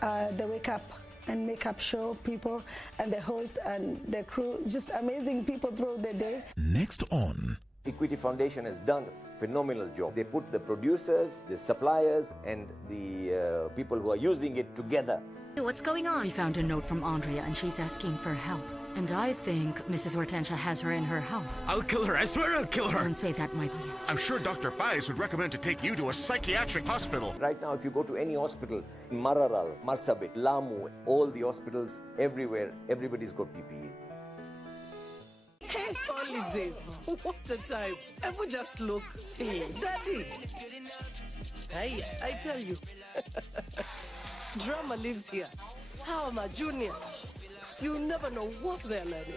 the Wake Up and Makeup Show people and the host and the crew, just amazing people throughout the day. Next on. Equity Foundation has done a phenomenal job. They put the producers, the suppliers, and the people who are using it together. What's going on? We found a note from Andrea and she's asking for help. And I think Mrs. Hortensia has her in her house. I'll kill her. I swear I'll kill her. Don't say that, my prince. I'm sure Dr. Pais would recommend to take you to a psychiatric hospital. Right now, if you go to any hospital, in Mararal, Marsabit, Lamu, all the hospitals, everywhere, everybody's got PPE. Hey, holidays. What a time. Ever just look. Hey, Daddy. Hey, I tell you. Drama lives here. How am I, Junior? You never know what they're learning.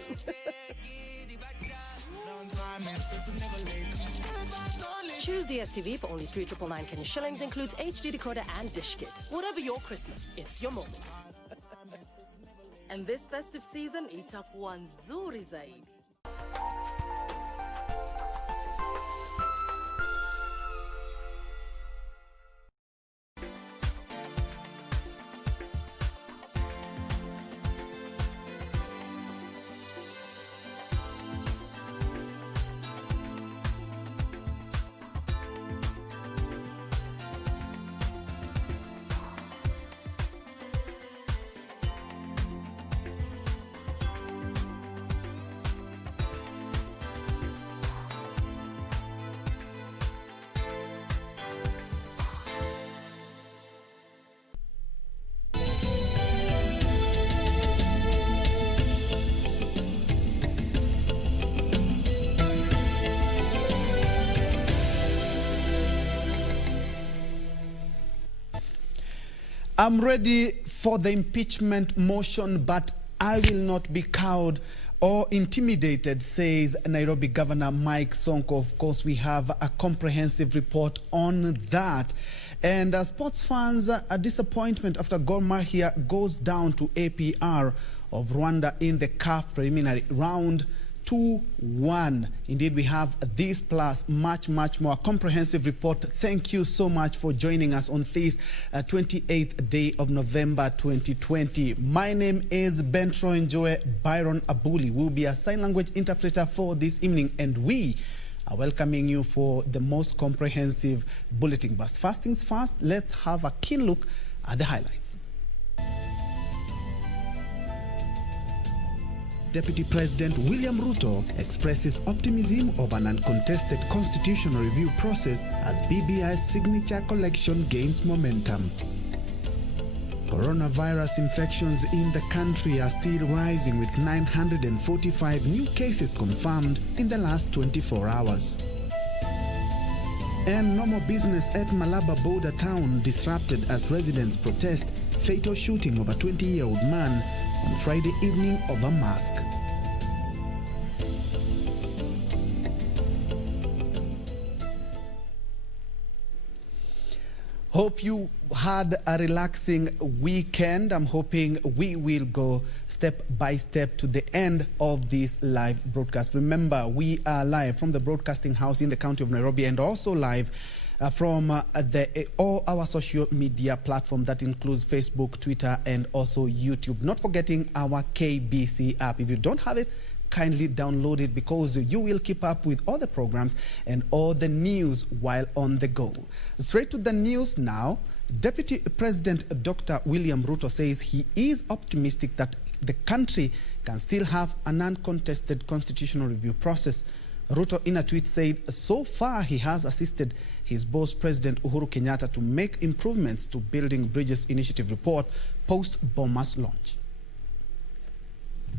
Choose DSTV for only 3,999 Kenya shillings. Includes HD decoder and dish kit. Whatever your Christmas, it's your moment. And this festive season, itakuwa nzuri zaidi. I'm ready for the impeachment motion, but I will not be cowed or intimidated, says Nairobi Governor Mike Sonko. Of course, we have a comprehensive report on that. And sports fans, a disappointment after Gor Mahia goes down to APR of Rwanda in the CAF preliminary round 2-1. Indeed, we have this plus much more comprehensive report. Thank you so much for joining us on this 28th day of November 2020. My name is Bentro Njue. Byron Abuli will be a sign language interpreter for this evening, and we are welcoming you for the most comprehensive bulletin. But first things first, let's have a keen look at the highlights. Deputy President William Ruto expresses optimism of an uncontested constitutional review process as BBI's signature collection gains momentum. Coronavirus infections in the country are still rising, with 945 new cases confirmed in the last 24 hours. And normal business at Malaba border town disrupted as residents protest fatal shooting of a 20-year-old man on Friday evening over mask. Hope you had a relaxing weekend. I'm hoping we will go step by step to the end of this live broadcast. Remember, we are live from the broadcasting house in the county of Nairobi, and also live from all our social media platform that includes Facebook, Twitter, and also YouTube. Not forgetting our KBC app. If you don't have it, kindly download it, because you will keep up with all the programs and all the news while on the go. Straight to the news now. Deputy President Dr. William Ruto says he is optimistic that the country can still have an uncontested constitutional review process. Ruto in a tweet said so far he has assisted his boss President Uhuru Kenyatta to make improvements to Building Bridges Initiative report post-Bomas launch.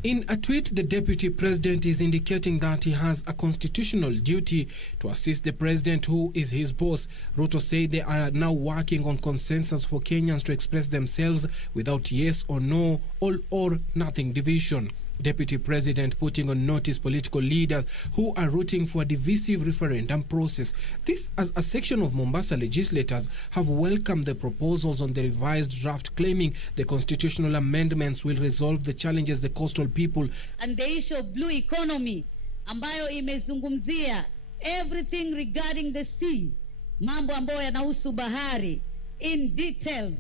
In a tweet, the deputy president is indicating that he has a constitutional duty to assist the president, who is his boss. Ruto said they are now working on consensus for Kenyans to express themselves without yes or no, all or nothing division. Deputy President putting on notice political leaders who are rooting for a divisive referendum process. This as a section of Mombasa legislators have welcomed the proposals on the revised draft, claiming the constitutional amendments will resolve the challenges the coastal people. And the issue of blue economy, ambayo imezungumzia everything regarding the sea, mambo ambayo yanahusu bahari in details.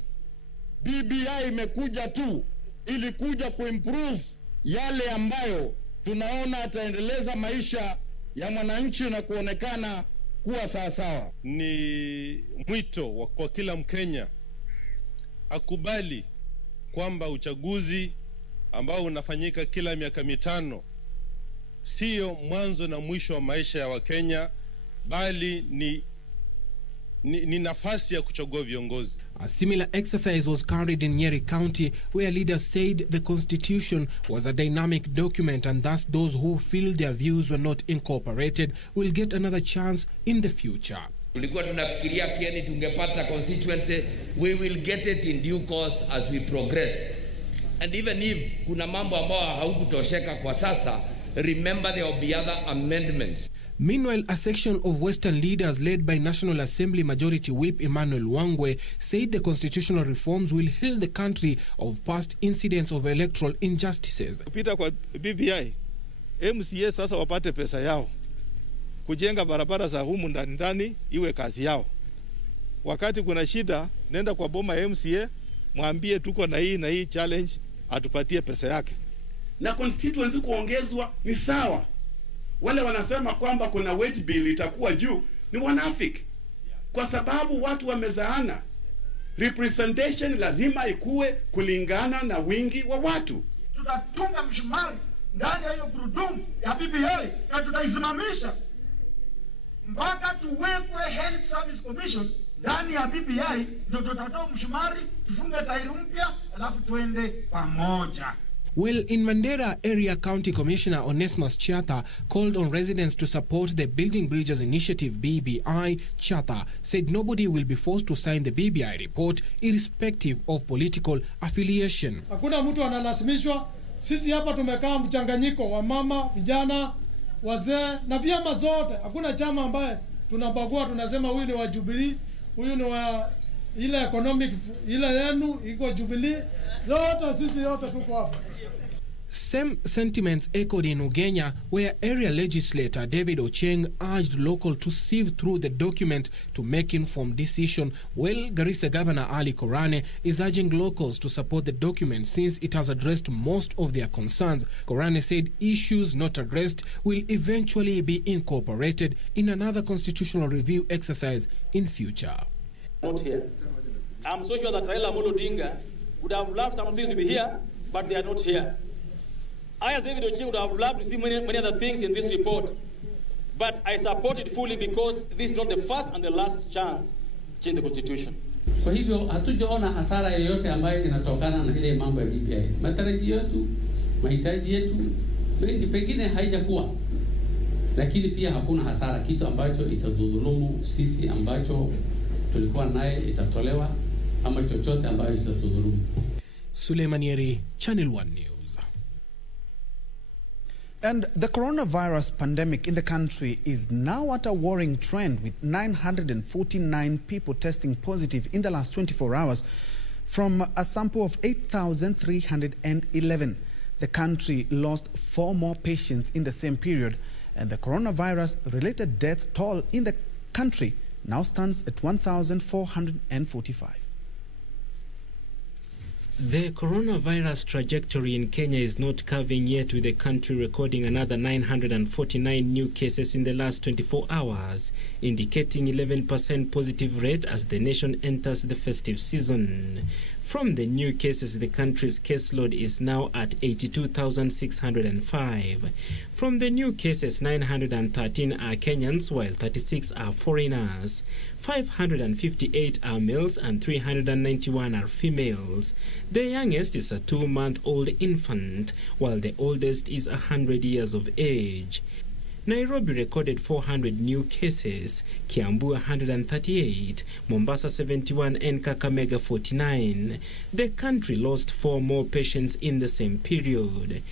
BBI imekuja tu ili kuja kuimprove yale ambayo tunaona ataendeleza maisha ya mwananchi na kuonekana kuwa sawasawa. Ni mwito kwa kila Mkenya akubali kwamba uchaguzi ambao unafanyika kila miaka mitano sio mwanzo na mwisho wa maisha ya Wakenya, bali ni nafasi ya kuchagua viongozi. A similar exercise was carried in Nyeri County, where leaders said the constitution was a dynamic document and thus those who feel their views were not incorporated will get another chance in the future. Tulikuwa tunafikiria kieni tungepata constituency, we will get it in due course as we progress. And even if kuna mambo ambayo haukutosheka kwa sasa, remember there will be other amendments. Meanwhile, a section of Western leaders led by National Assembly Majority Whip Emmanuel Wangwe said the constitutional reforms will heal the country of past incidents of electoral injustices. Kupita kwa BBI, MCA sasa wapate pesa yao. Kujenga barabara za humu ndani iwe kazi yao. Wakati kuna shida, nenda kwa boma MCA, mwambie tuko na hii challenge, atupatie pesa yake. Na constituency kuongezwa ni sawa. Wale wanasema kwamba kuna wage bill itakuwa juu ni wanafiki. Kwa sababu watu wamezaana. Representation lazima ikue kulingana na wingi wa watu. Tutatunga mshumari ndani ya hiyo gurudumu ya BBI na tutaisimamisha mpaka tuwekwe Health Service Commission ndani ya BBI, ndio tutatoa mshumari, tufunge tairi mpya, alafu tuende pamoja. Well, in Mandera, Area County Commissioner Onesmus Chata called on residents to support the Building Bridges Initiative BBI. Chata said nobody will be forced to sign the BBI report irrespective of political affiliation. Hakuna mtu analazimishwa. Sisi hapa tumekaa mchanganyiko wa mama, vijana, wazee na vyama zote. Hakuna chama ambaye tunabagua tunasema huyu ni wa Jubilee, huyu ni wa ile economic, ile yenu iko Jubilee. Zote sisi yote tuko hapa. Same sentiments echoed in Ugenya, where area legislator David Ocheng urged local to sieve through the document to make informed decision. Well, Garissa Governor Ali Korane is urging locals to support the document since it has addressed most of their concerns. Korane said issues not addressed will eventually be incorporated in another constitutional review exercise in future. Not here. I'm so sure that Raila Amolo Odinga would have loved some things to be here, but they are not here. I, as David Ocheng, would have loved to see many other things in this report, but I support it fully because this is not the first and the last chance to change the constitution. Kwa hivyo hatujaona hasara yoyote ambayo inatokana na ile mambo ya BBI. Matarajio yetu, mahitaji yetu, pengine haijakuwa, lakini pia hakuna hasara, kitu ambacho itadhulumu sisi ambacho tulikuwa naye itatolewa, ama chochote ambacho itatudhulumu. Suleiman Yeri, Channel 1 News. And the coronavirus pandemic in the country is now at a worrying trend, with 949 people testing positive in the last 24 hours from a sample of 8,311. The country lost 4 more patients in the same period, and the coronavirus-related death toll in the country now stands at 1,445. The coronavirus trajectory in Kenya is not curving yet, with the country recording another 949 new cases in the last 24 hours, indicating 11% positive rate as the nation enters the festive season. From the new cases, the country's caseload is now at 82,605. From the new cases, 913 are Kenyans, while 36 are foreigners. 558 are males and 391 are females. The youngest is a 2-month-old infant, while the oldest is 100 years of age. Nairobi recorded 400 new cases, Kiambu 138, Mombasa 71 and Kakamega 49. The country lost 4 more patients in the same period.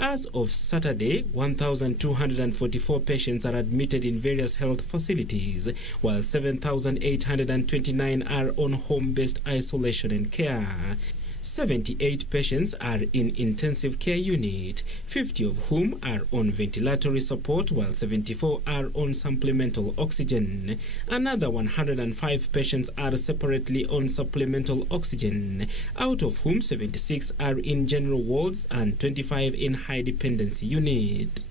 As of Saturday, 1,244 patients are admitted in various health facilities, while 7,829 are on home-based isolation and care. 78 patients are in intensive care unit, 50 of whom are on ventilatory support, while 74 are on supplemental oxygen. Another 105 patients are separately on supplemental oxygen, out of whom 76 are in general wards and 25 in high dependency unit.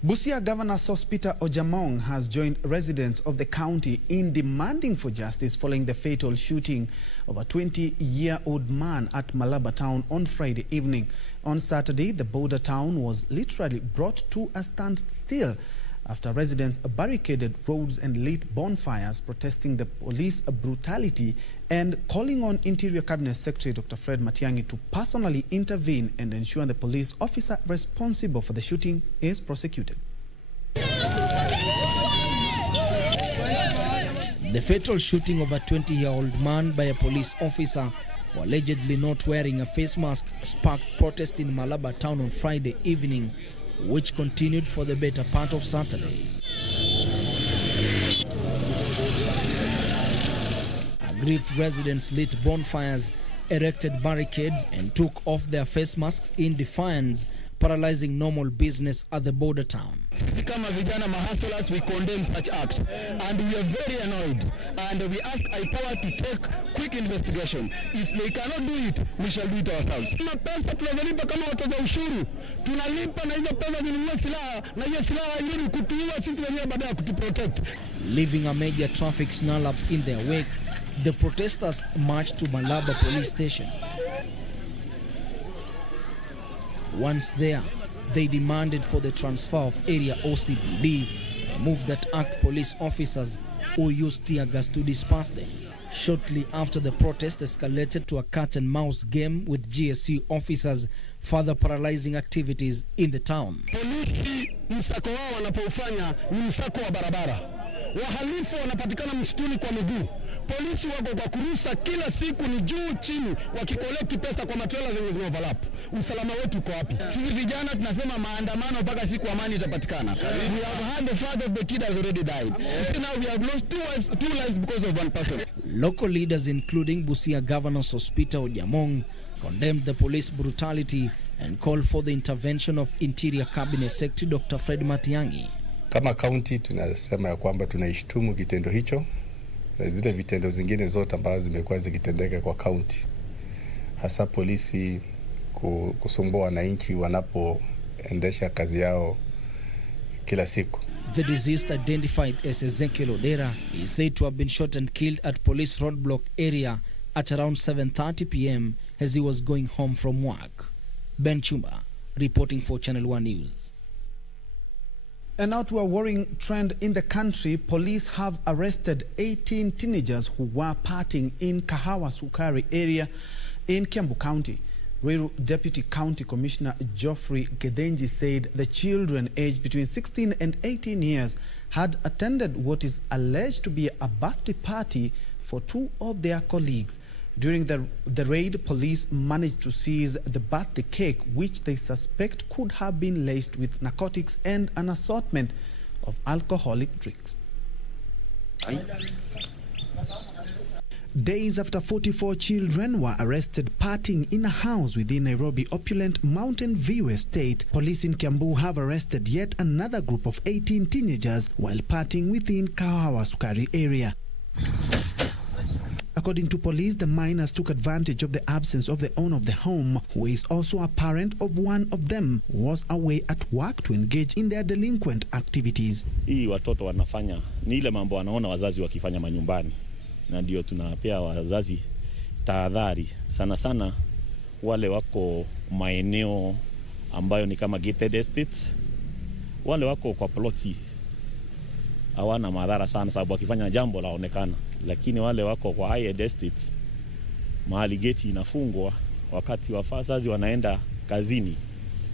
Busia Governor Sospeter Ojamong has joined residents of the county in demanding for justice following the fatal shooting of a 20-year-old man at Malaba town on Friday evening. On Saturday, the border town was literally brought to a standstill after residents barricaded roads and lit bonfires protesting the police brutality and calling on Interior Cabinet Secretary Dr. Fred Matiang'i to personally intervene and ensure the police officer responsible for the shooting is prosecuted. The fatal shooting of a 20-year-old man by a police officer for allegedly not wearing a face mask sparked protest in Malaba town on Friday evening, which continued for the better part of Saturday. Aggrieved residents lit bonfires, erected barricades, and took off their face masks in defiance, paralyzing normal business at the border town. Sisi kama vijana mahustlers, we condemn such acts and we are very annoyed, and we ask IPOA to take quick investigation. If they cannot do it, we shall do it ourselves. Pesa tunalipa kama watoza ushuru, tunalipa na hizo pesa zinunue silaha, na hiyo silaha irudi kutuua sisi wenyewe baadaye kutuprotect. Leaving a major traffic snarl-up in their wake, the protesters marched to Malaba police station. Once there, they demanded for the transfer of area OCPD, a move that irked police officers who used tear gas to disperse them. Shortly after, the protest escalated to a cat-and-mouse game with GSU officers further paralyzing activities in the town. Polisi msako wao wanapofanya ni msako wa barabara. Wahalifu wanapatikana msituni kwa miguu. Polisi wako kwa kurusa kila siku ni juu chini wakikolekti pesa kwa matrela zenye zinaoverlap. Usalama wetu uko wapi? Sisi vijana tunasema maandamano mpaka siku amani itapatikana. We have had the father of the kid has already died. See, now we have lost two lives because of one person. Local leaders including Busia Governor Sospeter Ojamong condemned the police brutality and called for the intervention of Interior Cabinet Secretary Dr. Fred Matiang'i. Kama county tunasema ya kwamba tunaishtumu kitendo hicho na zile vitendo zingine zote ambazo zimekuwa zikitendeka kwa county, hasa polisi kusumbua wananchi wanapoendesha kazi yao kila siku. The deceased, identified as Ezekiel Odera, is said to have been shot and killed at police roadblock area at around 7:30 p.m. as he was going home from work. Ben Chumba, reporting for Channel 1 News. And now to a worrying trend in the country. Police have arrested 18 teenagers who were partying in Kahawa Sukari area in Kiambu County. Ruiru Deputy County Commissioner Geoffrey Kedenji said the children aged between 16 and 18 years had attended what is alleged to be a birthday party for two of their colleagues. During the raid, police managed to seize the birthday cake, which they suspect could have been laced with narcotics and an assortment of alcoholic drinks. Days after 44 children were arrested partying in a house within Nairobi opulent Mountain View estate, police in Kiambu have arrested yet another group of 18 teenagers while partying within Kahawa Sukari area. According to police, the minors took advantage of the absence of the owner of the home, who is also a parent of one of them, who was away at work to engage in their delinquent activities. Hii watoto wanafanya ni ile mambo wanaona wazazi wakifanya manyumbani, na ndio tunapea wazazi tahadhari sana sana wale wako maeneo ambayo ni kama gated estates. Wale wako kwa ploti hawana madhara sana sababu wakifanya jambo laonekana, lakini wale wako kwa high estates mahali geti inafungwa wakati wazazi wanaenda kazini,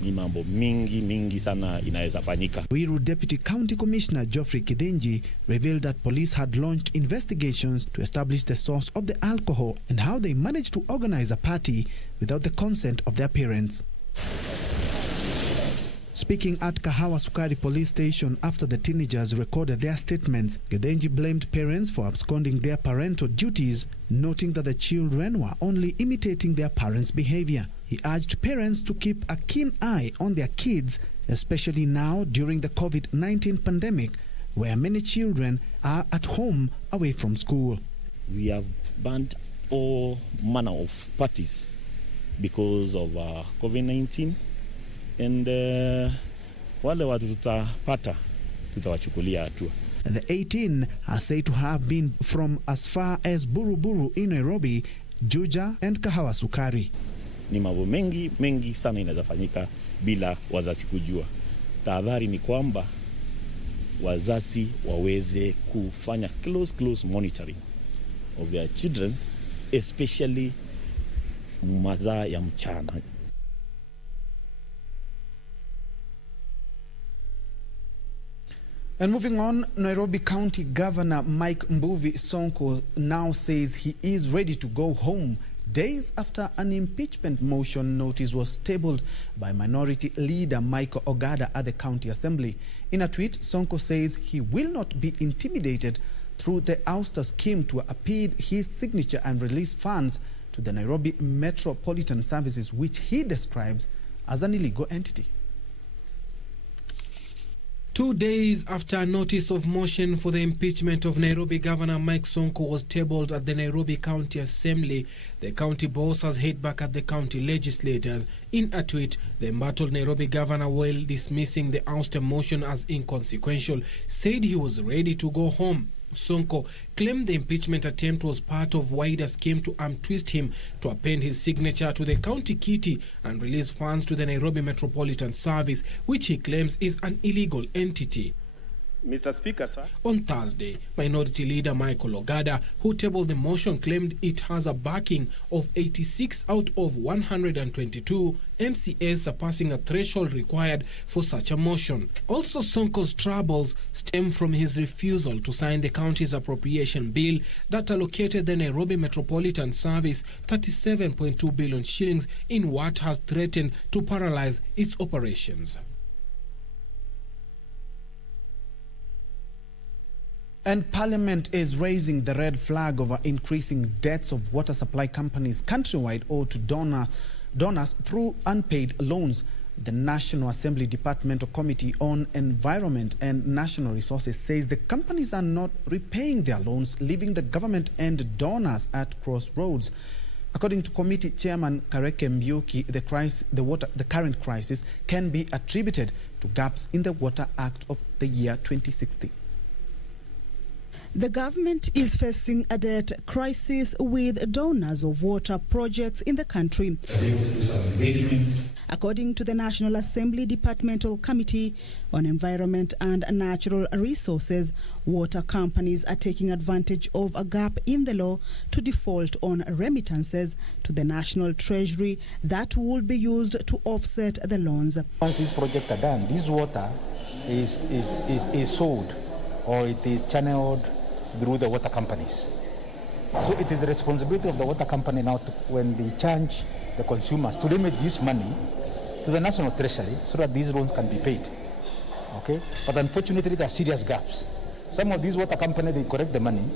ni mambo mingi sana inaweza fanyika. Ruiru Deputy County Commissioner Geoffrey Kedenji revealed that police had launched investigations to establish the source of the alcohol and how they managed to organize a party without the consent of their parents. Speaking at Kahawa Sukari police station after the teenagers recorded their statements, Githinji blamed parents for absconding their parental duties, noting that the children were only imitating their parents' behavior. He urged parents to keep a keen eye on their kids, especially now during the COVID-19 pandemic, where many children are at home away from school. We have banned all manner of parties because of COVID-19, and wale watu tutapata tutawachukulia hatua. The 18 are said to have been from as far as Buruburu in Nairobi, Juja and Kahawa Sukari. Ni mambo mengi sana inawezafanyika bila wazazi kujua. Tahadhari ni kwamba wazazi waweze kufanya close monitoring of their children, especially masaa ya mchana. And moving on, Nairobi County Governor Mike Mbuvi Sonko now says he is ready to go home days after an impeachment motion notice was tabled by Minority Leader Michael Ogada at the County Assembly. In a tweet, Sonko says he will not be intimidated through the ouster scheme to appeal his signature and release funds to the Nairobi Metropolitan Services, which he describes as an illegal entity. 2 days after a notice of motion for the impeachment of Nairobi Governor Mike Sonko was tabled at the Nairobi County Assembly, the county boss has hit back at the county legislators. In a tweet, the embattled Nairobi governor, while dismissing the ouster motion as inconsequential, said he was ready to go home. Sonko claimed the impeachment attempt was part of wider scheme to twist him to append his signature to the county kitty and release funds to the Nairobi Metropolitan Service, which he claims is an illegal entity. Mr. Speaker, sir. On Thursday, Minority Leader Michael Ogada, who tabled the motion, claimed it has a backing of 86 out of 122 MCAs, surpassing a threshold required for such a motion. Also, Sonko's troubles stem from his refusal to sign the county's appropriation bill that allocated the Nairobi Metropolitan Service 37.2 billion shillings in what has threatened to paralyze its operations. And Parliament is raising the red flag over increasing debts of water supply companies countrywide owed to donors through unpaid loans. The National Assembly Departmental Committee on Environment and National Resources says the companies are not repaying their loans, leaving the government and donors at crossroads. According to committee chairman Kareke Mbiuki, the current crisis can be attributed to gaps in the Water Act of the year 2016. The government is facing a debt crisis with donors of water projects in the country. According to the National Assembly Departmental Committee on Environment and Natural Resources, water companies are taking advantage of a gap in the law to default on remittances to the National Treasury that would be used to offset the loans. Once these projects are done, this water is sold or it is channeled through the water companies. So it is the responsibility of the water company now to, when they charge the consumers, to remit this money to the National Treasury so that these loans can be paid. Okay? But unfortunately, there are serious gaps. Some of these water companies, they collect the money,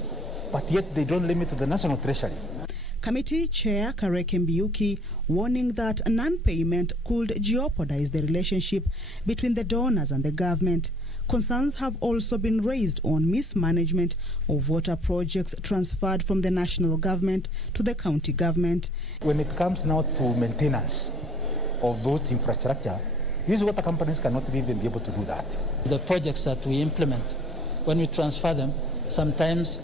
but yet they don't limit to the National Treasury. Committee Chair Kareke Mbiuki warning that non-payment could jeopardize the relationship between the donors and the government. Concerns have also been raised on mismanagement of water projects transferred from the national government to the county government. When it comes now to maintenance of those infrastructure, these water companies cannot even be able to do that. The projects that we implement, when we transfer them, sometimes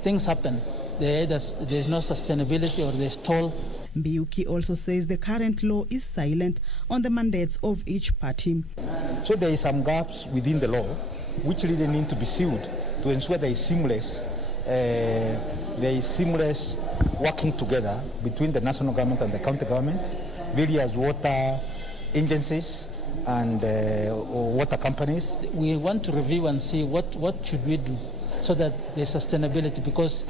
things happen. There's no sustainability or they stall. Mbiuki also says the current law is silent on the mandates of each party. So there is some gaps within the law which really need to be sealed to ensure there is seamless working together between the national government and the county government, various water agencies and water companies. We want to review and see what should we do so that there's sustainability, because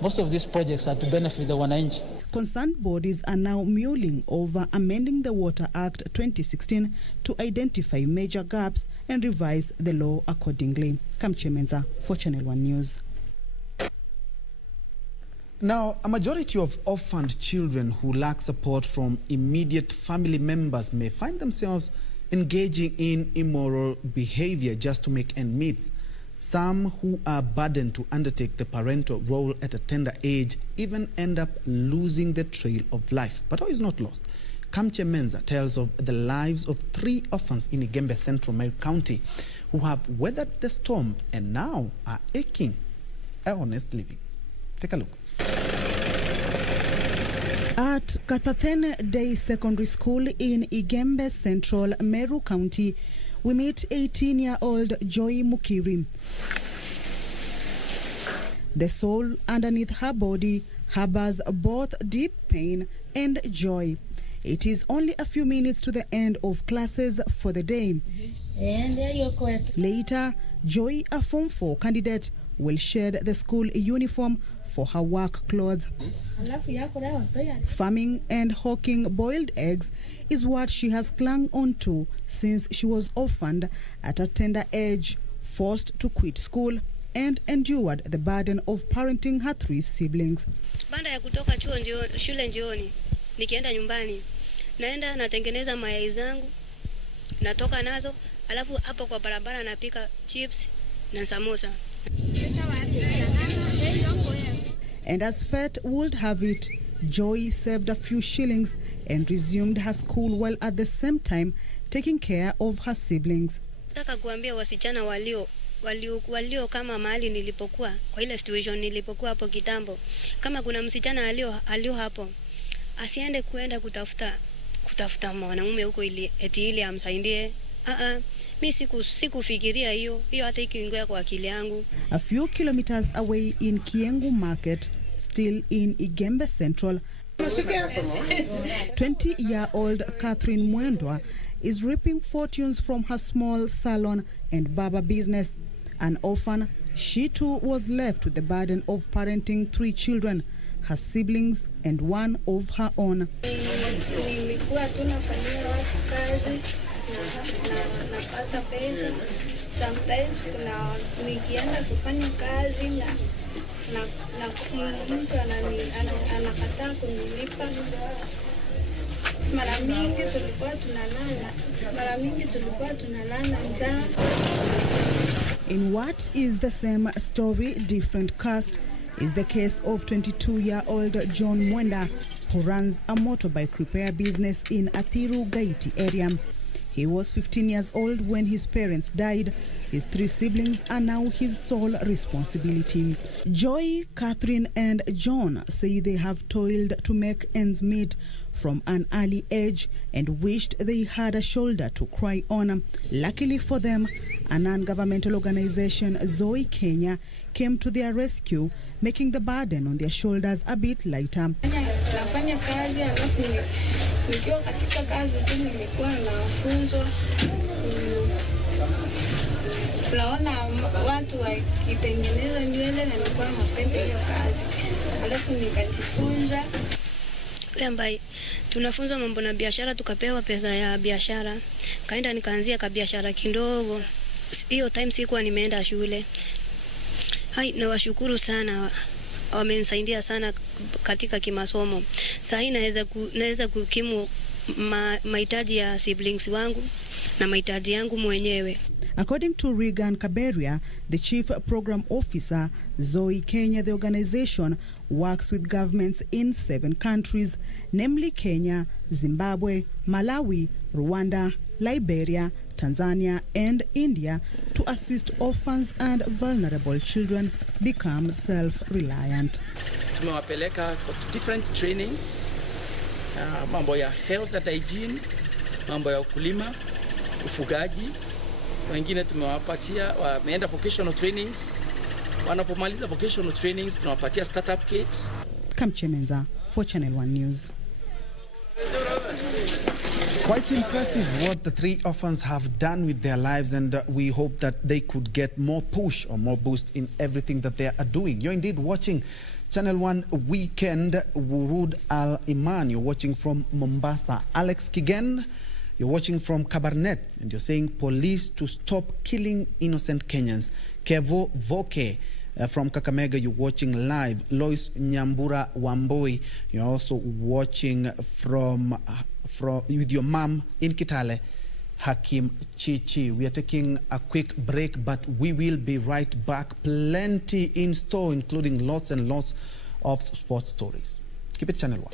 Most of these projects are to benefit the wananchi. Concerned bodies are now mulling over amending the Water Act 2016 to identify major gaps and revise the law accordingly. Kamche Menza for Channel 1 News. Now, a majority of orphaned children who lack support from immediate family members may find themselves engaging in immoral behavior just to make ends meet. Some who are burdened to undertake the parental role at a tender age even end up losing the trail of life. But all is not lost. Kamche Menza tells of the lives of 3 orphans in IGEMBE Central Meru County who have weathered the storm and now are aching a honest living. Take a look. At Katathene Day Secondary School in IGEMBE Central Meru County, we meet 18-year-old Joy Mukiri. The soul underneath her body harbors both deep pain and joy. It is only a few minutes to the end of classes for the day. Later, Joy, a Form 4 candidate, will shed the school uniform for her work clothes. Farming and hawking boiled eggs is what she has clung on to since she was orphaned at a tender age, forced to quit school, and endured the burden of parenting her 3 siblings. Baada ya kutoka shule jioni, nikienda nyumbani, naenda natengeneza mayai zangu, natoka nazo, alafu hapo kwa barabara napika chips na samosa. And as fate would have it, Joy saved a few shillings and resumed her school while at the same time taking care of her siblings. Nataka kuambia wasichana walio kama mahali nilipokuwa, kwa ile situation nilipokuwa hapo kitambo, kama kuna msichana alio hapo, asiende kuenda kutafuta mwanaume huko ili amsaidie. Mi sikufikiria hiyo hata ikiingia kwa akili yangu. A few kilometers away in Kiengu Market, still in IGEMBE Central, 20-year-old Catherine Mwendwa is reaping fortunes from her small salon and barber business. An orphan, she too was left with the burden of parenting 3 children, her siblings and one of her own. Nilikuwa tunafanyia watu kazi na napata pesa. Sometimes nikienda kufanya kazi na mtu anakataa kunilipa. Mara mingi tulikuwa tunalala njaa. In what is the same story, different cast, is the case of 22-year-old John Mwenda, who runs a motorbike repair business in Athiru Gaiti area. He was 15 years old when his parents died. His 3 siblings are now his sole responsibility. Joy, Catherine and John say they have toiled to make ends meet from an early age and wished they had a shoulder to cry on. Luckily for them, a non-governmental organization, Zoe Kenya, came to their rescue, making the burden on their shoulders a bit lighter. Nafanya kazi, alafu nikiwa katika kazi tu nilikuwa nafunzwa. Naona watu wakitengeneza nywele na nilikuwa napenda hiyo kazi. Alafu nikajifunza. Ambaye tunafunzwa mambo na biashara, tukapewa pesa ya biashara. Kaenda nikaanzia biashara kidogo. Hiyo time sikuwa nimeenda shule. Nawashukuru sana. Wamenisaidia sana katika kimasomo. Sasa naweza kukimu mahitaji ya siblings wangu na mahitaji yangu mwenyewe. According to Regan Kaberia, the Chief Program Officer, Zoe Kenya, the organization works with governments in 7 countries, namely Kenya, Zimbabwe, Malawi, Rwanda, Liberia, Tanzania, and India to assist orphans and vulnerable children become self-reliant. Tumewapeleka different trainings, mambo ya health and hygiene, mambo ya ukulima, ufugaji. Wengine tumewapatia wameenda vocational trainings. Wanapomaliza vocational trainings tunawapatia startup kits. Kamche Menza for Channel 1 News. Quite impressive what the three orphans have done with their lives, and we hope that they could get more push or more boost in everything that they are doing. You're indeed watching Channel 1 Weekend. Wurud Al-Iman, you're watching from Mombasa. Alex Kigen, you're watching from Kabarnet, and you're saying police to stop killing innocent Kenyans. Kevo Voke, from Kakamega, you're watching live. Lois Nyambura Wamboi, you're also watching from with your mom in Kitale. Hakim Chichi. We are taking a quick break, but we will be right back. Plenty in store, including lots and lots of sports stories. Keep it Channel 1.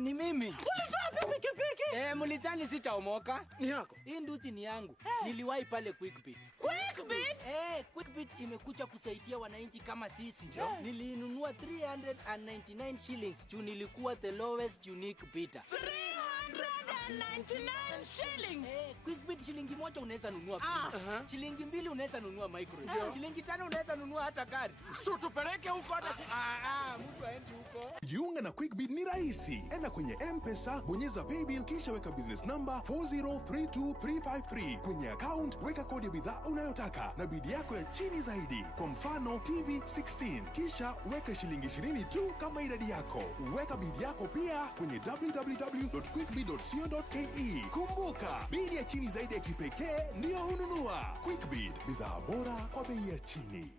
Ni mimi. Ulitoa pikipiki? Mlitani sitaomoka. Ni yako. Hii nduti ni yangu. Niliwahi pale Quickbit. Quickbit? Quickbit imekuja kusaidia wananchi kama sisi. Nilinunua 399 shillings. Juu nilikuwa the lowest unique bidder. 399 shillings. Quickbit shilingi moja unaweza nunua shilingi 2 unaweza nunua micro. Shilingi 5 unaweza nunua hata gari. So tupeleke huko hata mtu aende huko. Jiunga na Quickbit ni rahisi. Enda kwenye M-Pesa, bonyeza paybill kisha weka business number 4032353. Kwenye account weka kodi ya bidhaa unayotaka na bidi yako ya chini zaidi. Kwa mfano TV 16. Kisha weka shilingi 20 tu kama idadi yako. Weka bidi yako pia kwenye www.quickbit.co.ke. Kumbuka, bidi ya chini zaidi ya kipekee ndio ununua. Quickbit, bidhaa bora kwa bei ya chini.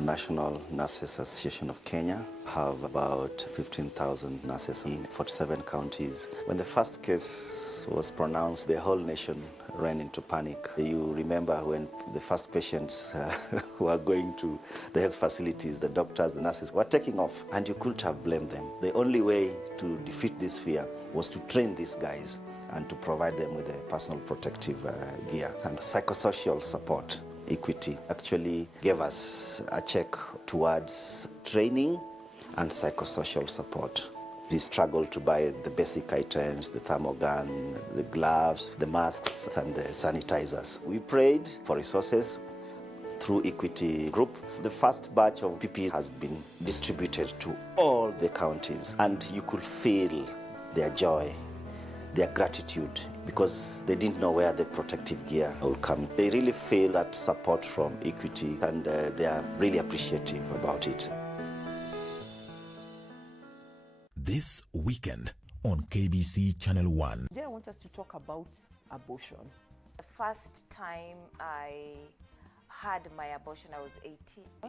National Nurses Association of Kenya have about 15,000 nurses in 47 counties. When the first case was pronounced, the whole nation ran into panic. You remember when the first patients were going to the health facilities, the doctors, the nurses were taking off, and you couldn't have blamed them. The only way to defeat this fear was to train these guys and to provide them with a personal protective gear and psychosocial support. Equity actually gave us a check towards training and psychosocial support. We struggled to buy the basic items, the thermogun, the gloves, the masks, and the sanitizers. We prayed for resources through Equity Group. The first batch of PPE has been distributed to all the counties, and you could feel their joy, their gratitude, because they didn't know where the protective gear will come. They really feel that support from Equity, and they are really appreciative about it. This weekend on KBC Channel 1. Today I want us to talk about abortion. The first time I had my abortion, I was 18.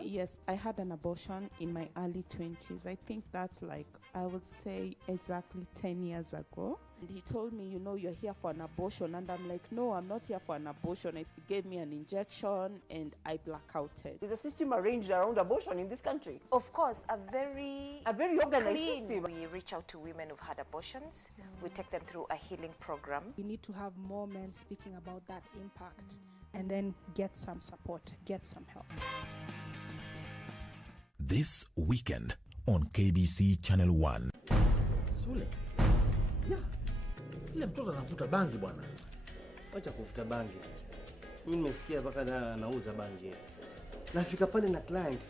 Yes, I had an abortion in my early 20s. I think that's like, I would say exactly 10 years ago. And he told me, you know, you're here for an abortion. And I'm like, no, I'm not here for an abortion. He gave me an injection and I blackouted. Is a system arranged around abortion in this country? Of course, a very organized system. We reach out to women who've had abortions. We take them through a healing program. We need to have more men speaking about that impact. And then get some support, get some help. This weekend on KBC Channel 1. Sule. Yeah. Ile mtoto anavuta bangi bwana. Acha kuvuta bangi. Mimi nimesikia mpaka anauza bangi. Nafika pale na client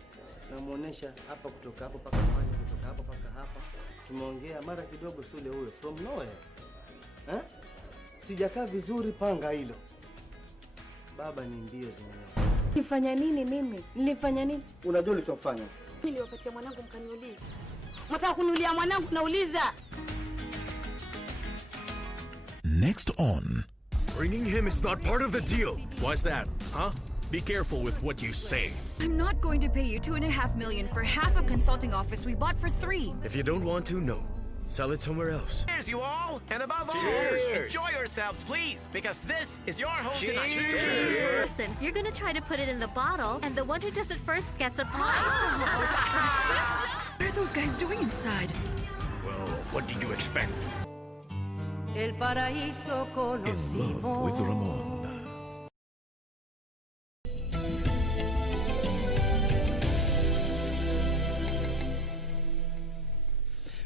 namuonesha hapa kutoka hapo paka pale kutoka hapo paka hapa. Tumeongea mara kidogo Sule huyo from nowhere. Sijakaa vizuri panga hilo. Baba ni mbio zenyewe. Nilifanya nini mimi? Nilifanya nini? Unajua ulichofanya? Niliwapatia mwanangu mkaniuliza. Mtaka kuniulia mwanangu nauliza. Next on. Bringing him is not part of the deal. Why's that? Huh? Be careful with what you say. I'm not going to pay you $2.5 million for half a consulting office we bought for 3. If you don't want to, no. Sell it somewhere else. Cheers, you all! And above all, enjoy yourselves, please, because this is your home tonight. Cheers. Listen, you're gonna try to put it in the bottle, and the one who does it first gets a prize. What are those guys doing inside? Well, what did you expect? El paraíso In Love with Ramon.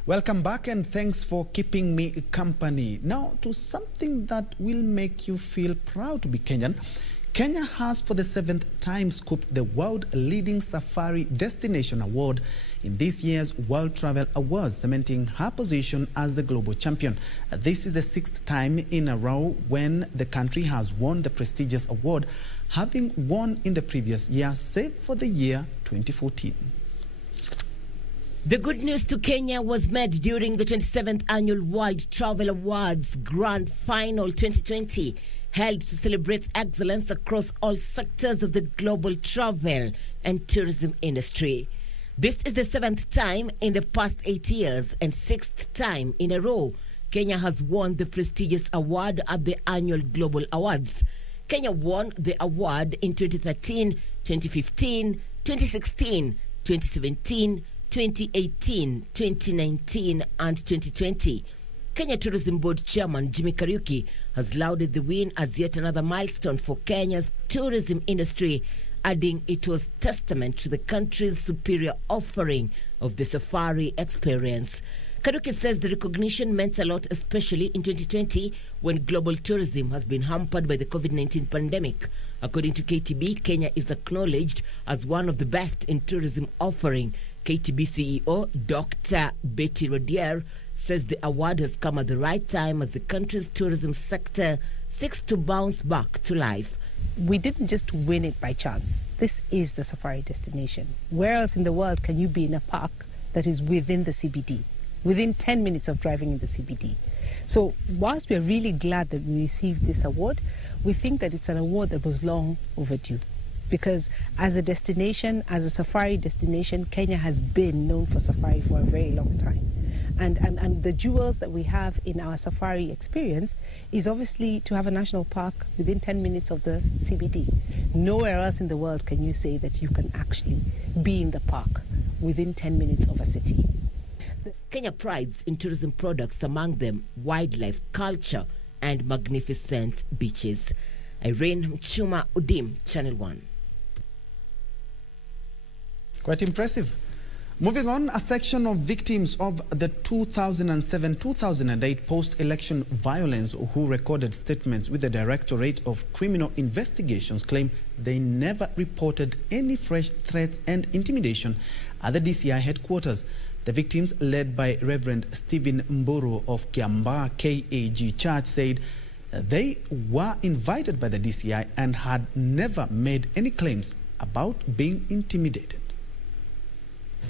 Welcome back and thanks for keeping me company. Now to something that will make you feel proud to be Kenyan. Kenya has for the 7th time scooped the World Leading Safari Destination Award in this year's World Travel Awards, cementing her position as the global champion. This is the 6th time in a row when the country has won the prestigious award, having won in the previous year, save for the year 2014. The good news to Kenya was met during the 27th Annual World Travel Awards Grand Final 2020, held to celebrate excellence across all sectors of the global travel and tourism industry. This is the 7th time in the past 8 years and 6th time in a row Kenya has won the prestigious award at the annual Global Awards. Kenya won the award in 2013, 2015, 2016, 2017, 2018, 2019 and 2020. Kenya Tourism Board Chairman Jimmy Kariuki has lauded the win as yet another milestone for Kenya's tourism industry, adding it was testament to the country's superior offering of the safari experience. Kariuki says the recognition meant a lot, especially in 2020 when global tourism has been hampered by the COVID-19 pandemic. According to KTB, Kenya is acknowledged as one of the best in tourism offering. KTB CEO Dr. Betty Rodier says the award has come at the right time as the country's tourism sector seeks to bounce back to life. We didn't just win it by chance. This is the safari destination. Where else in the world can you be in a park that is within the CBD, within 10 minutes of driving in the CBD? So whilst we're really glad that we received this award, we think that it's an award that was long overdue. Because as a destination, as a safari destination, Kenya has been known for safari for a very long time. And the jewels that we have in our safari experience is obviously to have a national park within 10 minutes of the CBD. Nowhere else in the world can you say that you can actually be in the park within 10 minutes of a city. Kenya prides in tourism products, among them wildlife, culture, and magnificent beaches. Irene Mchuma, Udim, Channel 1. Quite impressive. Moving on, a section of victims of the 2007-2008 post-election violence who recorded statements with the Directorate of Criminal Investigations claim they never reported any fresh threats and intimidation at the DCI headquarters. The victims, led by Reverend Stephen Mburu of Kiambaa KAG Church, said they were invited by the DCI and had never made any claims about being intimidated.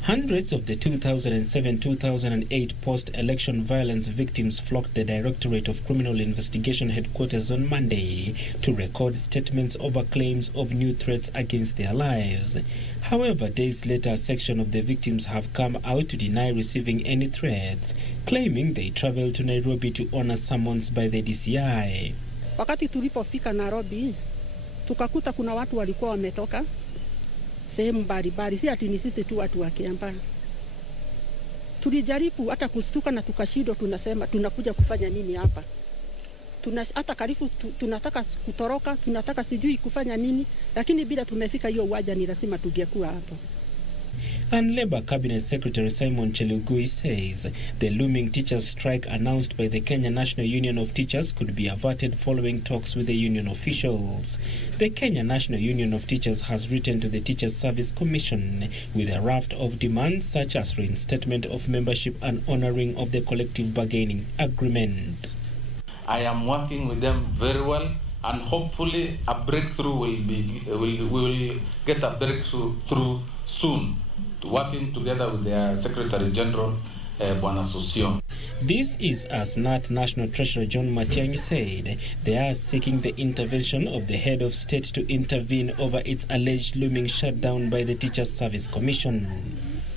Hundreds of the 2007-2008 post-election violence victims flocked the Directorate of Criminal Investigation headquarters on Monday to record statements over claims of new threats against their lives. However, days later, a section of the victims have come out to deny receiving any threats, claiming they traveled to Nairobi to honor summons by the DCI. Wakati tulipofika Nairobi, tukakuta kuna watu walikuwa wametoka sehemu mbalimbali, si ati ni sisi tu watu wa Kiambaa. Tulijaribu hata kustuka na tukashindwa, tunasema tunakuja kufanya nini hapa? Hata karibu tunataka kutoroka, tunataka sijui kufanya nini, lakini bila tumefika hiyo uwanja ni lazima tungekuwa hapo. And Labour Cabinet Secretary Simon Chelugui says the looming teachers strike announced by the Kenya National Union of Teachers could be averted following talks with the union officials. The Kenya National Union of Teachers has written to the Teachers Service Commission with a raft of demands such as reinstatement of membership and honouring of the collective bargaining agreement. I am working with them very well, and hopefully a breakthrough we will get a breakthrough soon, working together with their Secretary General, Bwana Sosio. This is as NAT National Treasurer John Matiang'i said they are seeking the intervention of the head of state to intervene over its alleged looming shutdown by the Teachers Service Commission.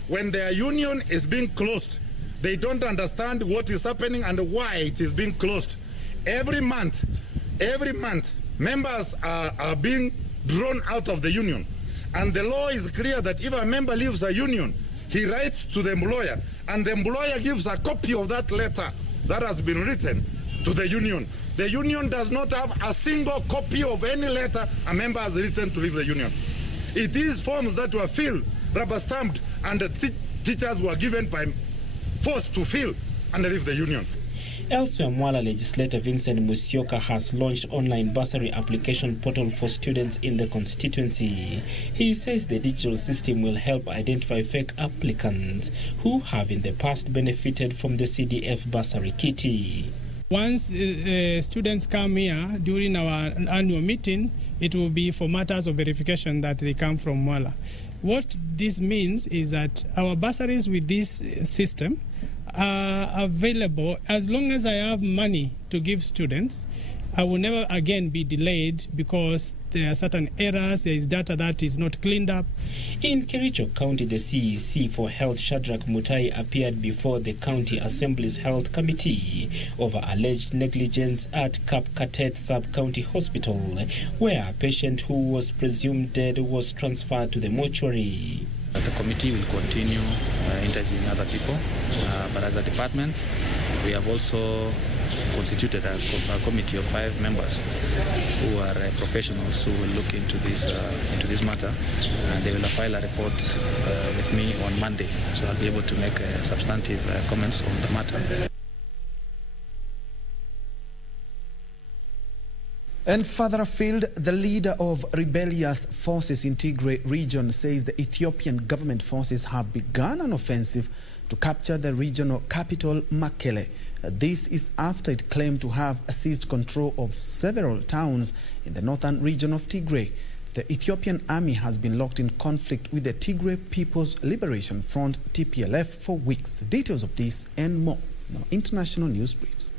When their union is being closed, they don't understand what is happening and why it is being closed. Every month, members are being drawn out of the union. And the law is clear that if a member leaves a union, he writes to the employer, and the employer gives a copy of that letter that has been written to the union. The union does not have a single copy of any letter a member has written to leave the union. It is forms that were filled, rubber stamped, and the teachers were given by forced to fill and leave the union. Elsewhere, Mwala legislator Vincent Musyoka has launched online bursary application portal for students in the constituency. He says the digital system will help identify fake applicants who have in the past benefited from the CDF bursary kitty. Once students come here during our annual meeting, it will be for matters of verification that they come from Mwala. What this means is that our bursaries with this system are available as long as I have money to give students. I will never again be delayed because there are certain errors, there is data that is not cleaned up. In Kericho County, the CEC for Health Shadrach Mutai appeared before the County Assembly's Health Committee over alleged negligence at Kapkatet Sub-County Hospital, where a patient who was presumed dead was transferred to the mortuary. The committee will continue interviewing other people, but as a department, we have also constituted a committee of 5 members who are professionals who will look into this matter, and they will file a report with me on Monday, so I'll be able to make substantive comments on the matter. And further afield, the leader of rebellious forces in Tigray region says the Ethiopian government forces have begun an offensive to capture the regional capital, Mekelle. This is after it claimed to have seized control of several towns in the northern region of Tigray. The Ethiopian army has been locked in conflict with the Tigray People's Liberation Front, TPLF, for weeks. Details of this and more in our international news briefs.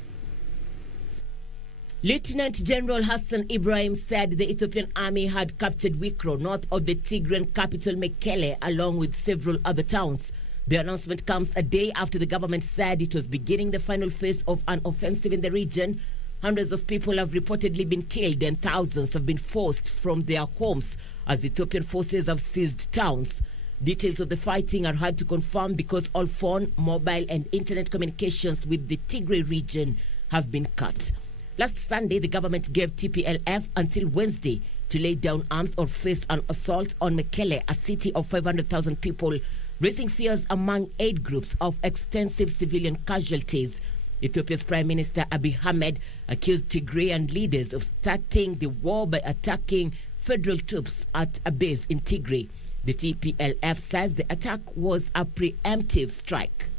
Lieutenant General Hassan Ibrahim said the Ethiopian army had captured Wikro, north of the Tigrayan capital Mekelle, along with several other towns. The announcement comes a day after the government said it was beginning the final phase of an offensive in the region. Hundreds of people have reportedly been killed and thousands have been forced from their homes as Ethiopian forces have seized towns. Details of the fighting are hard to confirm because all phone, mobile and internet communications with the Tigray region have been cut. Last Sunday, the government gave TPLF until Wednesday to lay down arms or face an assault on Mekelle, a city of 500,000 people, raising fears among aid groups of extensive civilian casualties. Ethiopia's Prime Minister Abiy Ahmed accused Tigrayan leaders of starting the war by attacking federal troops at a base in Tigray. The TPLF says the attack was a preemptive strike.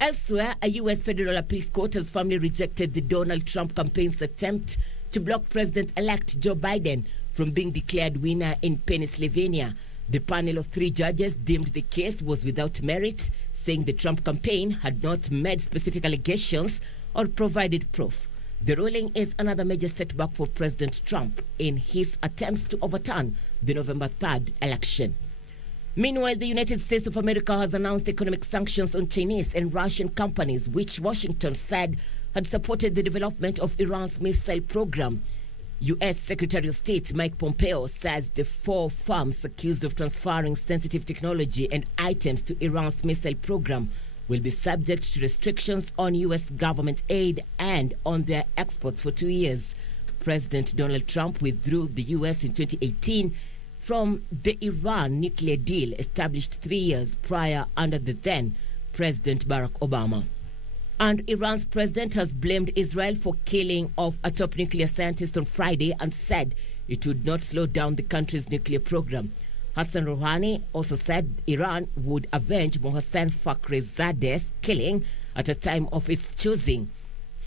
Elsewhere, a U.S. federal appeals court has firmly rejected the Donald Trump campaign's attempt to block President-elect Joe Biden from being declared winner in Pennsylvania. The panel of 3 judges deemed the case was without merit, saying the Trump campaign had not made specific allegations or provided proof. The ruling is another major setback for President Trump in his attempts to overturn the November 3rd election. Meanwhile, the United States of America has announced economic sanctions on Chinese and Russian companies, which Washington said had supported the development of Iran's missile program. U.S. Secretary of State Mike Pompeo says the 4 firms accused of transferring sensitive technology and items to Iran's missile program will be subject to restrictions on U.S. government aid and on their exports for 2 years. President Donald Trump withdrew the U.S. in 2018 from the Iran nuclear deal established 3 years prior under the then President Barack Obama. And Iran's president has blamed Israel for killing of a top nuclear scientist on Friday and said it would not slow down the country's nuclear program. Hassan Rouhani also said Iran would avenge Mohsen Fakhrizadeh's killing at a time of its choosing.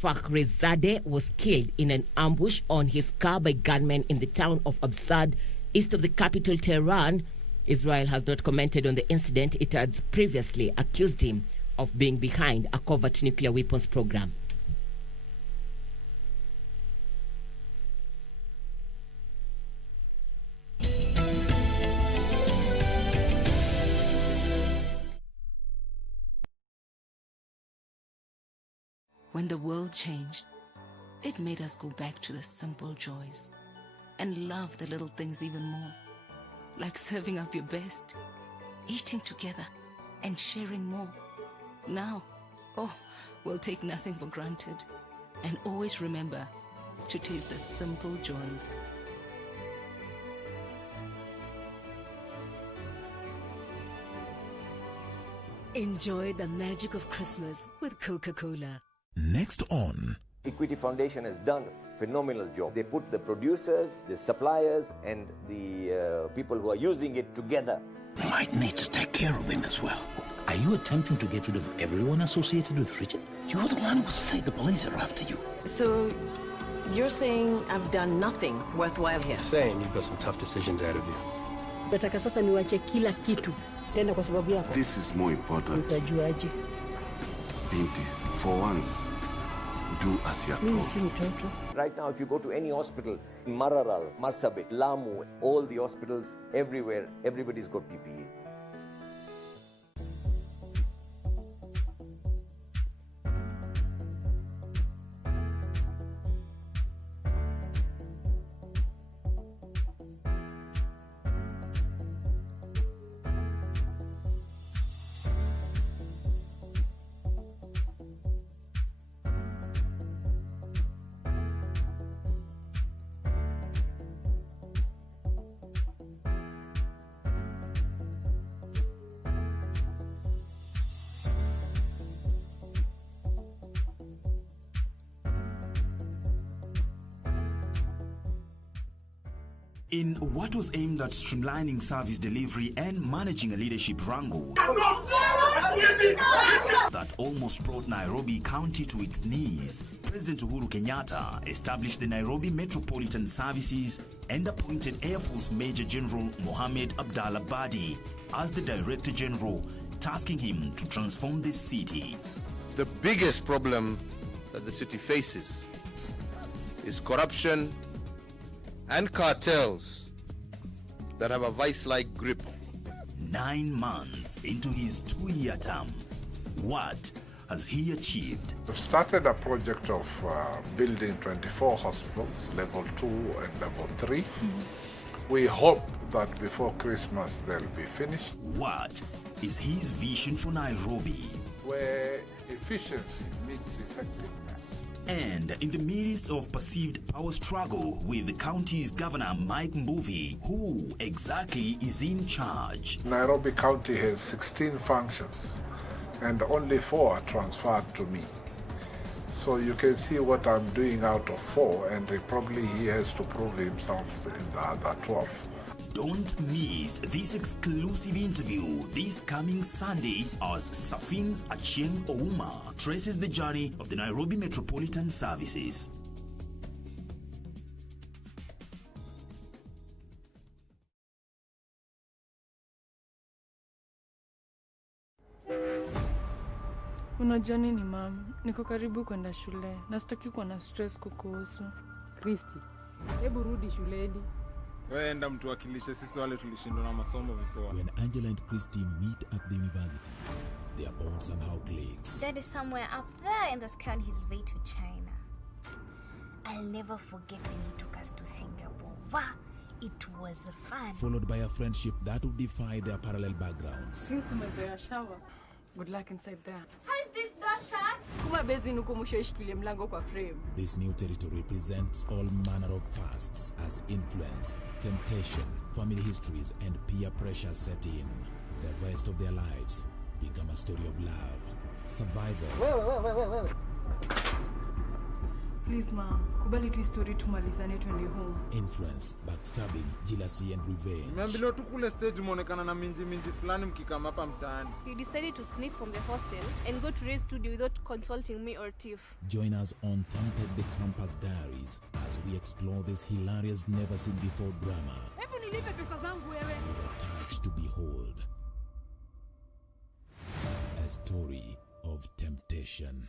Fakhrizadeh was killed in an ambush on his car by gunmen in the town of Absad, east of the capital Tehran. Israel has not commented on the incident. It had previously accused him of being behind a covert nuclear weapons program. When the world changed, it made us go back to the simple joys and love the little things even more, like serving up your best, eating together, and sharing more. Now, we'll take nothing for granted and always remember to taste the simple joys. Enjoy the magic of Christmas with Coca-Cola. Next on. Equity Foundation has done a phenomenal job. They put the producers, the suppliers, and the people who are using it together. We might need to take care of him as well. Are you attempting to get rid of everyone associated with Richard? You're the one who said the police are after you. So, you're saying I've done nothing worthwhile here? Saying you've got some tough decisions ahead of you. Nataka sasa niwache kila kitu tena kwa sababu yako. This is more important. Utajuaje? Binti, for once, do as you're told. Mimi si mtoto. Right now, if you go to any hospital, Mararal, Marsabit, Lamu, all the hospitals, everywhere, everybody's got PPE. In what was aimed at streamlining service delivery and managing a leadership wrangle that almost brought Nairobi County to its knees, President Uhuru Kenyatta established the Nairobi Metropolitan Services and appointed Air Force Major General Mohammed Abdallah Badi as the Director General, tasking him to transform this city. The biggest problem that the city faces is corruption and cartels that have a vice-like grip. 9 months into his 2-year term, what has he achieved? We've started a project of building 24 hospitals, level 2 and level 3. We hope that before Christmas they'll be finished. What is his vision for Nairobi? Where efficiency meets effectiveness. And in the midst of perceived power struggle with the county's governor, Mike Mbuvi, who exactly is in charge? Nairobi County has 16 functions and only 4 are transferred to me. So you can see what I'm doing out of 4, and probably he has to prove himself in the other 12. Don't miss this exclusive interview this coming Sunday as Safin Achieng Ouma traces the journey of the Nairobi Metropolitan Services. Unajua nini mama? Niko karibu kwenda shule. Na sitaki kuwa na stress kukuhusu. Kristi, hebu rudi shuleni. Wewe enda mtuwakilishe sisi wale tulishindwa na masomo vipoa. When Angela and Christy meet at the university, their bond somehow clicks. Dad is somewhere up there in the sky on his way to China. I'll never forget when he took us to Singapore. Wow, it was fun. Followed by a friendship that would defy their parallel backgrounds. Since umezoea shower. Good luck inside there. How is this door shut? Kuma bezi nuko mushoishikilie mlango kwa frame. This new territory presents all manner of fasts as influence, temptation, family histories, and peer pressure set in. The rest of their lives become a story of love, survival. Wait. Please, mom. Kubali tu story tumalizane twende home. Influence, backstabbing, jealousy, and revenge. Nimeambiwa tu kule stage muonekana na minji fulani mkikama hapa mtaani. You decided to sneak from the hostel and go to Ray's studio without consulting me or Tiff. Join us on Tempted the Campus Diaries as we explore this hilarious never-seen-before drama. Hebu nilipe pesa zangu wewe. With a touch to behold. A story of temptation.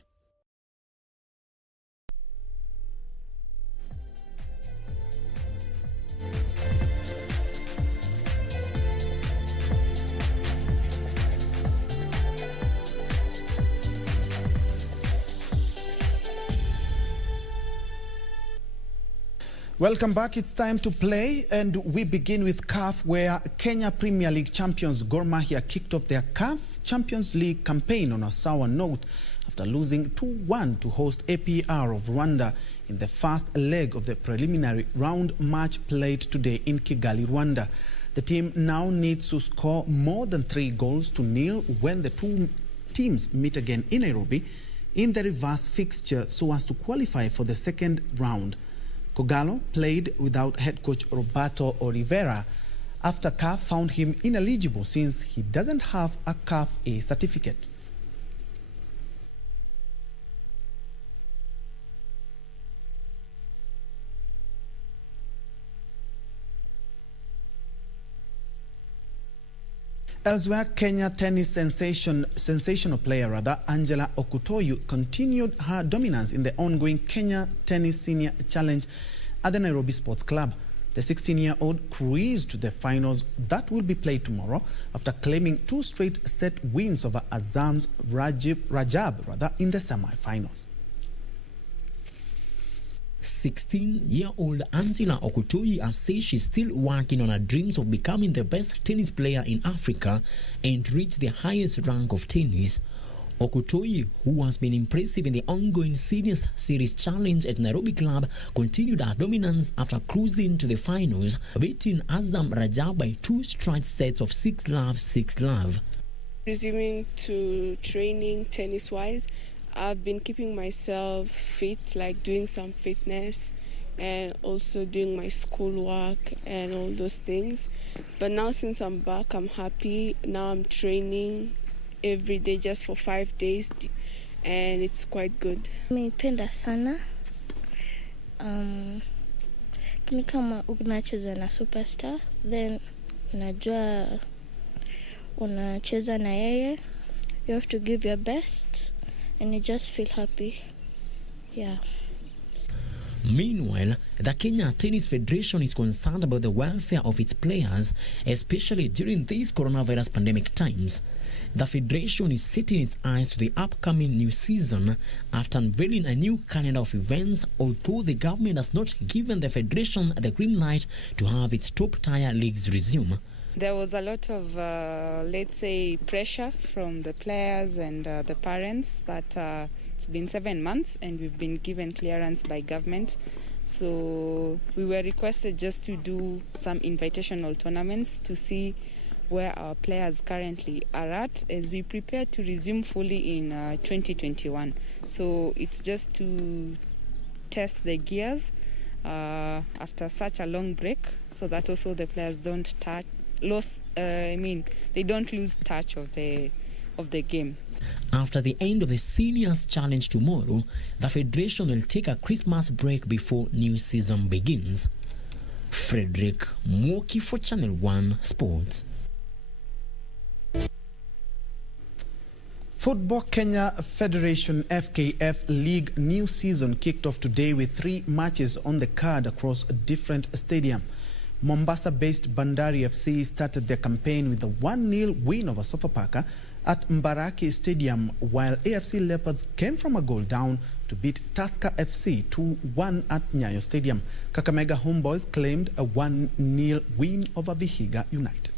Welcome back. It's time to play, and we begin with CAF, where Kenya Premier League champions Gor Mahia kicked off their CAF Champions League campaign on a sour note after losing 2-1 to host APR of Rwanda in the first leg of the preliminary round match played today in Kigali, Rwanda. The team now needs to score more than 3-0 when the two teams meet again in Nairobi in the reverse fixture so as to qualify for the second round. Kogalo played without head coach Roberto Oliveira after CAF found him ineligible since he doesn't have a CAF A certificate. Elsewhere, Kenya tennis sensational player Angela Okutoyu continued her dominance in the ongoing Kenya Tennis Senior Challenge at the Nairobi Sports Club. The 16-year-old cruised to the finals that will be played tomorrow after claiming 2 straight set wins over Azam's Rajab in the semi-finals. 16-year-old Angela Okutoyi says she's still working on her dreams of becoming the best tennis player in Africa and reach the highest rank of tennis. Okutoyi, who has been impressive in the ongoing Seniors Series Challenge at Nairobi Club, continued her dominance after cruising to the finals, beating Azam Rajab by 2 straight sets of 6-love, 6-love. Resuming to training tennis-wise, I've been keeping myself fit, like doing some fitness and also doing my schoolwork and all those things. But now since I'm back, I'm happy. Now I'm training every day just for 5 days and it's quite good. Nimependa sana. Ni kama unacheza na superstar, then unajua unacheza na yeye. You have to give your best. And you just feel happy. Yeah. Meanwhile, the Kenya Tennis Federation is concerned about the welfare of its players, especially during these coronavirus pandemic times. The federation is setting its eyes to the upcoming new season after unveiling a new calendar of events, although the government has not given the federation the green light to have its top-tier leagues resume. There was a lot of, let's say, pressure from the players and the parents that it's been 7 months and we've been given clearance by government. So we were requested just to do some invitational tournaments to see where our players currently are at as we prepare to resume fully in 2021. So it's just to test the gears after such a long break so that also the players don't they don't lose touch of the game. After the end of the Seniors Challenge tomorrow, the federation will take a Christmas break before new season begins. Frederick Mwoki for Channel 1 Sports. Football Kenya Federation FKF League new season kicked off today with 3 matches on the card across a different stadium. Mombasa-based Bandari FC started their campaign with a 1-0 win over Sofapaka at Mbaraki Stadium, while AFC Leopards came from a goal down to beat Tusker FC 2-1 at Nyayo Stadium. Kakamega Homeboys claimed a 1-0 win over Vihiga United.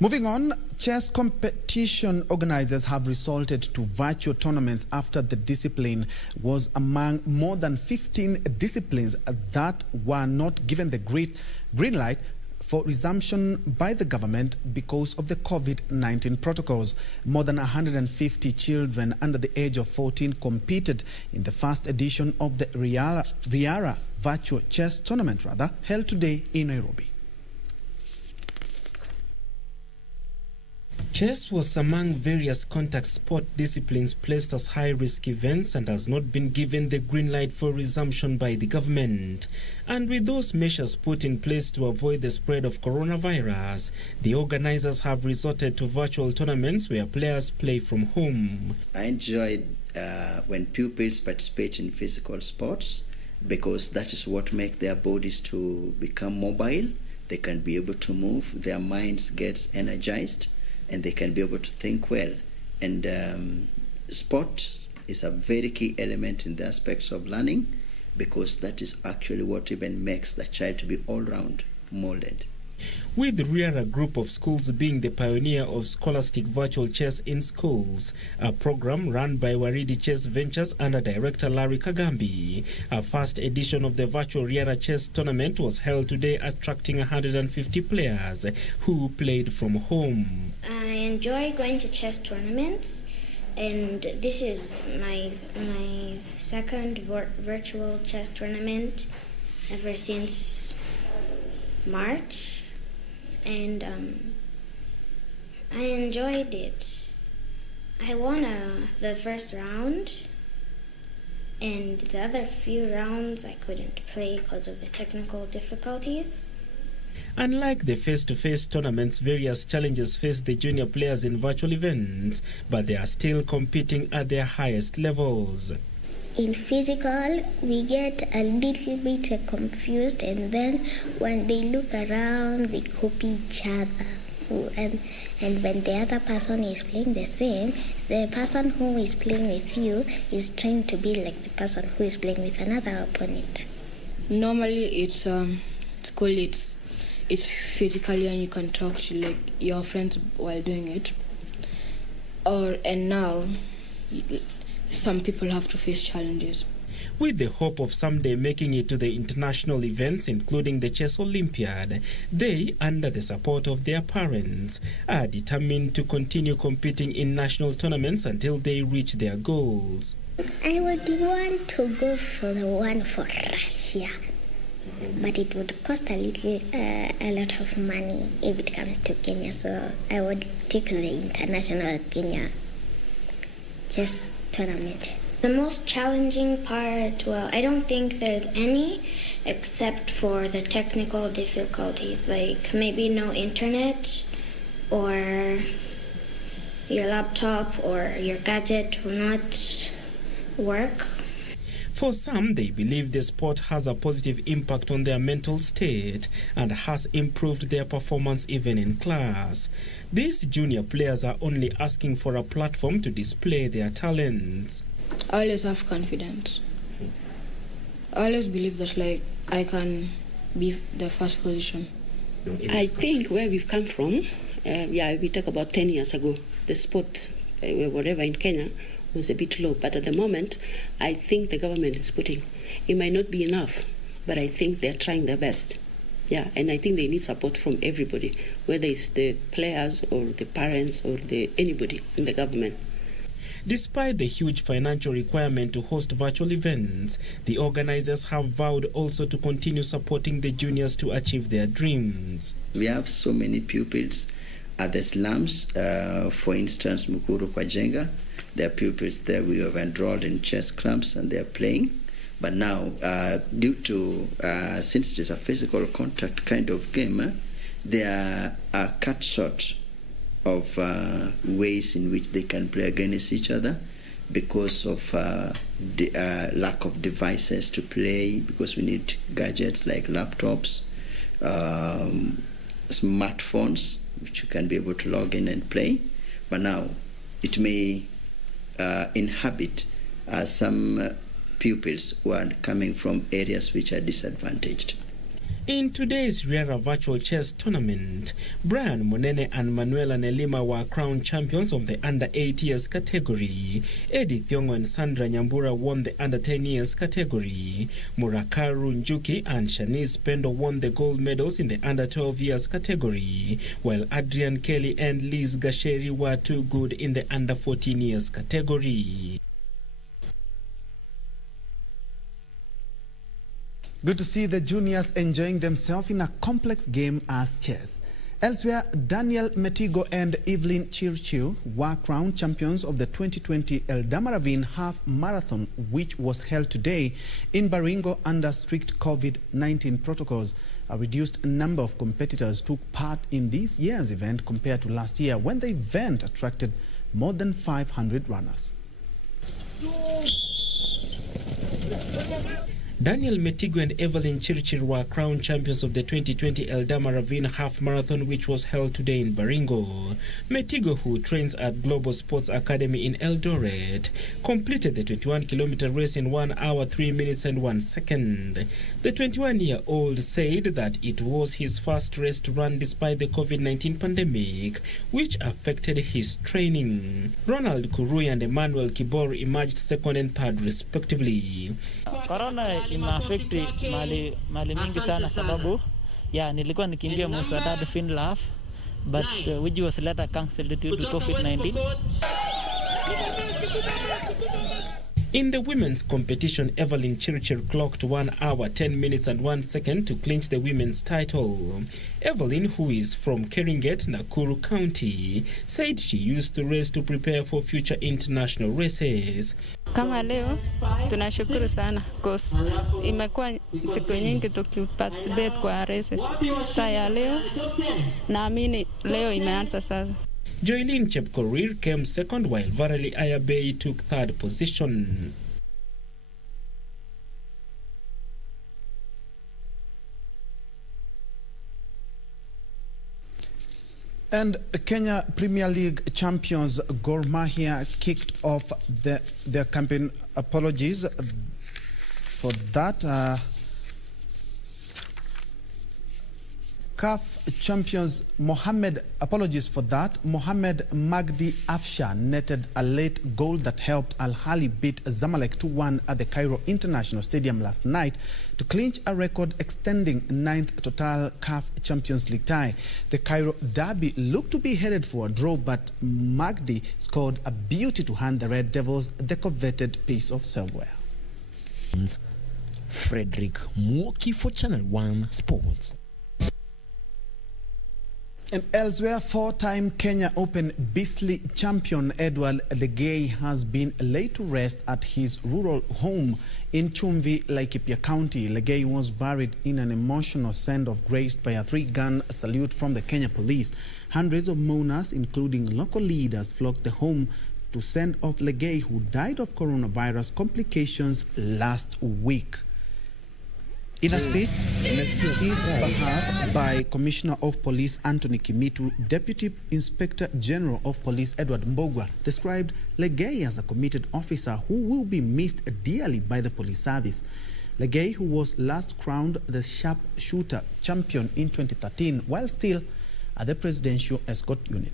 Moving on, chess competition organizers have resorted to virtual tournaments after the discipline was among more than 15 disciplines that were not given the green light for resumption by the government because of the COVID-19 protocols. More than 150 children under the age of 14 competed in the first edition of the Riara virtual chess tournament, held today in Nairobi. Chess was among various contact sport disciplines placed as high-risk events and has not been given the green light for resumption by the government. And with those measures put in place to avoid the spread of coronavirus, the organizers have resorted to virtual tournaments where players play from home. I enjoy when pupils participate in physical sports because that is what makes their bodies to become mobile. They can be able to move, their minds gets energized, and they can be able to think well. And sport is a very key element in the aspects of learning because that is actually what even makes the child to be all-round molded. With Riara Group of Schools being the pioneer of scholastic virtual chess in schools, a program run by Waridi Chess Ventures under Director Larry Kagambi. A first edition of the virtual Riara Chess Tournament was held today, attracting 150 players who played from home. I enjoy going to chess tournaments, and this is my second virtual chess tournament ever since March. And I enjoyed it. I won the first round, and the other few rounds I couldn't play because of the technical difficulties. Unlike the face-to-face tournaments, various challenges face the junior players in virtual events, but they are still competing at their highest levels. In physical, we get a little bit confused, and then when they look around, they copy each other. And when the other person is playing the same, the person who is playing with you is trying to be like the person who is playing with another opponent. Normally, it's physically, and you can talk to like your friends while doing it. And now, some people have to face challenges. With the hope of someday making it to the international events, including the Chess Olympiad, they, under the support of their parents, are determined to continue competing in national tournaments until they reach their goals. I would want to go for the one for Russia, but it would cost a lot of money if it comes to Kenya, so I would take the international Kenya chess tournament. The most challenging part, well, I don't think there's any except for the technical difficulties, like maybe no internet or your laptop or your gadget will not work. For some, they believe the sport has a positive impact on their mental state and has improved their performance even in class. These junior players are only asking for a platform to display their talents. I always have confidence. I always believe that I can be the first position. I think where we've come from, we talk about 10 years ago, the sport, whatever in Kenya, was a bit low. But at the moment, I think the government is putting, it might not be enough, but I think they're trying their best. Yeah, and I think they need support from everybody, whether it's the players or the parents or anybody in the government. Despite the huge financial requirement to host virtual events, the organizers have vowed also to continue supporting the juniors to achieve their dreams. We have so many pupils at the slums. For instance, Mukuru Kwajenga, there are pupils there. We have enrolled in chess clubs and they're playing. But now, due to, since it is a physical contact kind of game, they are cut short of ways in which they can play against each other because of the lack of devices to play, because we need gadgets like laptops, smartphones, which you can be able to log in and play. But now it may inhabit some pupils who are coming from areas which are disadvantaged. In today's Riara Virtual Chess Tournament, Brian Monene and Manuela Nelima were crowned champions of the under 8 years category. Eddie Thiongo and Sandra Nyambura won the under 10 years category. Murakaru Njuki and Shanice Pendo won the gold medals in the under 12 years category, while Adrian Kelly and Liz Gasheri were too good in the under 14 years category. Good to see the juniors enjoying themselves in a complex game as chess. Elsewhere, Daniel Metigo and Evelyn Chirchiu were crowned champions of the 2020 ELADAMA RAVINE Half Marathon, which was held today in Baringo under strict COVID-19 protocols. A reduced number of competitors took part in this year's event compared to last year, when the event attracted more than 500 runners. Daniel Metigo and Evelyn Chirchir were crowned champions of the 2020 ELADAMA RAVINE Half Marathon, which was held today in Baringo. Metigo, who trains at Global Sports Academy in Eldoret, completed the 21-kilometer race in 1 hour, 3 minutes and 1 second. The 21-year-old said that it was his first race to run despite the COVID-19 pandemic, which affected his training. Ronald Kurui and Emmanuel Kibor emerged second and third respectively. Corona imeaffecti mali mingi sana sababu nilikuwa nikimbia mwezi wa 3 Finlaf but which was later cancelled due to COVID-19. In the women's competition, Evelyn Chirchir clocked 1 hour, 10 minutes and 1 second to clinch the women's title. Evelyn, who is from Keringet, Nakuru County, said she used to race to prepare for future international races. Kama leo tunashukuru sana cause imekuwa siku nyingi tukiparticipate kwa races. Saa ya leo naamini leo imeanza sasa. Joylene Chepkorir came second while Varali Ayabei took third position. And Kenya Premier League champions Gor Mahia kicked off their campaign. Apologies for that. CAF champions Mohamed Magdi Afsha netted a late goal that helped Al Ahly beat Zamalek 2-1 at the Cairo International Stadium last night to clinch a record extending 9th total CAF Champions League tie. The Cairo derby looked to be headed for a draw, but Magdi scored a beauty to hand the Red Devils the coveted piece of silverware. Frederick Mwoki for Channel 1 Sports. And elsewhere, 4-time Kenya Open Bisley champion Edward Legay has been laid to rest at his rural home in Chumvi, Laikipia County. Legay was buried in an emotional send-off graced by a 3-gun salute from the Kenya police. Hundreds of mourners, including local leaders, flocked the home to send off Legay, who died of coronavirus complications last week. In a speech on his behalf by Commissioner of Police Anthony Kimitu, Deputy Inspector General of Police Edward Mbogwa described Legay as a committed officer who will be missed dearly by the police service. Legay, who was last crowned the sharpshooter champion in 2013 while still at the Presidential Escort Unit.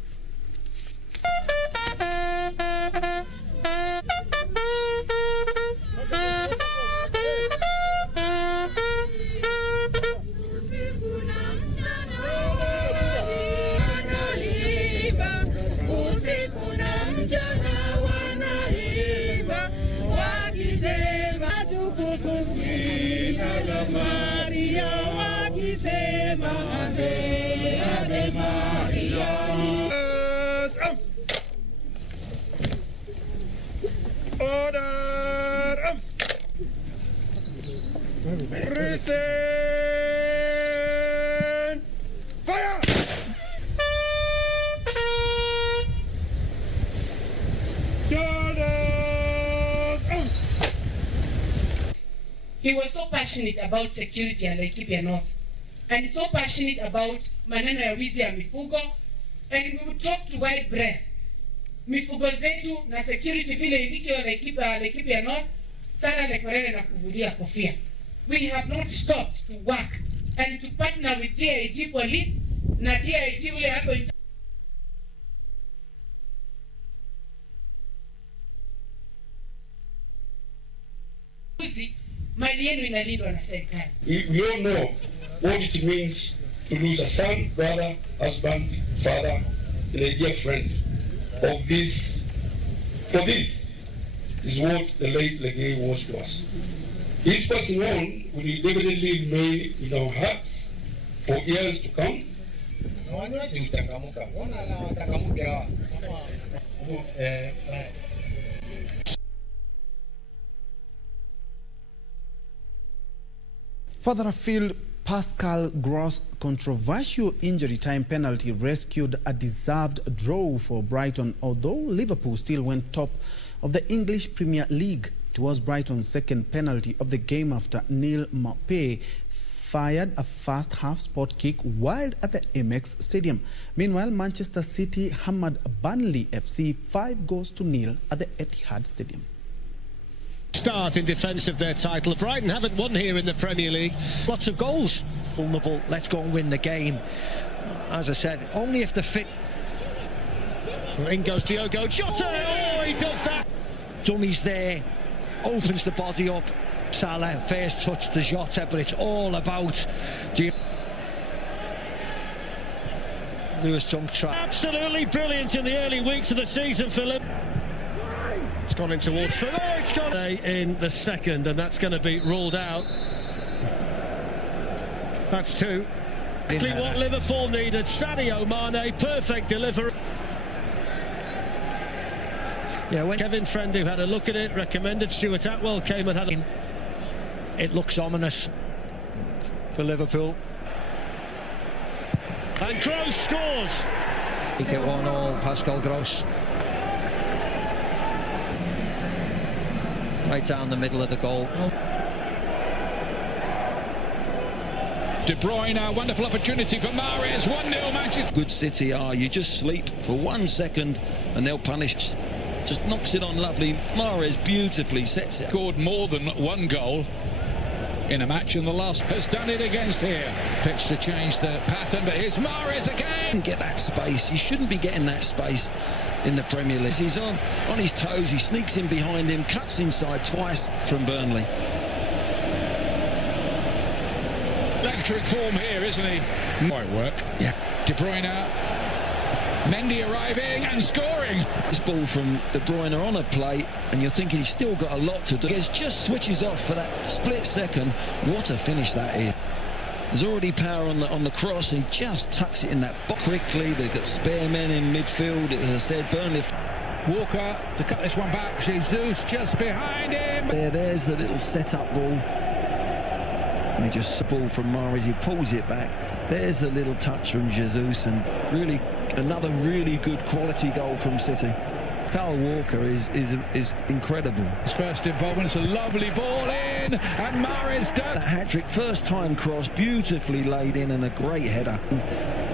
He was so passionate about security and Laikipia North, and so passionate about maneno ya wizi ya mifugo, and we would talk to wide breadth. Mifugo zetu na security vile ilivyo Laikipia North, sana lekorele na kuvulia kofia. We have not stopped to work and to partner with DIG police na DIG ule hapo mali yenu inalindwa na serikali. We all know what it means to lose a son, brother, husband, father, and a dear friend of this. For this is what the late Legay was to us. His passing on will definitely remain in our hearts for years to come, Na wanywaji uchangamuka. Mbona na watakamuke hawa? Further afield, Pascal Gross' controversial injury time penalty rescued a deserved draw for Brighton, although Liverpool still went top of the English Premier League. It was Brighton's second penalty of the game after Neil Maupay fired a first-half spot kick wild at the Amex Stadium. Meanwhile, Manchester City hammered Burnley FC 5-0 at the Etihad Stadium. Start in defence of their title. Brighton haven't won here in the Premier League. Lots of goals. Vulnerable. Let's go and win the game. As I said, only if they're fit. In goes Diogo Jota. Oh, he does that. Dummy's there. Opens the body up. Salah first touch to Jota, but it's all about Lewis Dunk try. Absolutely brilliant in the early weeks of the season, Philip. It's gone in towards Phil. Oh, it's gone in the second, and that's going to be ruled out. That's two. Exactly what Liverpool needed. Sadio Mane, perfect delivery. Yeah, when Kevin Friend, who had a look at it, recommended Stuart Atwell, came and had a... It looks ominous for Liverpool. And Gross scores. He get 1-1, Pascal Gross. Right down the middle of the goal. De Bruyne, wonderful opportunity for Mahrez. 1-0 Manchester. Good City are. You just sleep for 1 second and they'll punish. Just knocks it on lovely. Mahrez beautifully sets it. Scored more than one goal in a match, and the last has done it against here. Pitch to change the pattern, but here's Mahrez again. Get that space. You shouldn't be getting that space in the Premier League. He's on his toes. He sneaks in behind him, cuts inside twice from Burnley. Electric form here, isn't he? Might work. Yeah. De Bruyne. Mendy arriving and scoring. This ball from De Bruyne on a plate, and you're thinking he's still got a lot to do. He just switches off for that split second. What a finish that is. There's already power on the cross, and he just tucks it in that box quickly. They've got spare men in midfield. As I said, Burnley. Walker to cut this one back. Jesus just behind him. There's the little set-up ball. And he just ball from Mahrez. He pulls it back. There's the little touch from Jesus, and really another really good quality goal from City. Kyle Walker is incredible. His first involvement, it's a lovely ball in, and Mahrez does. That hat-trick, first time cross, beautifully laid in, and a great header.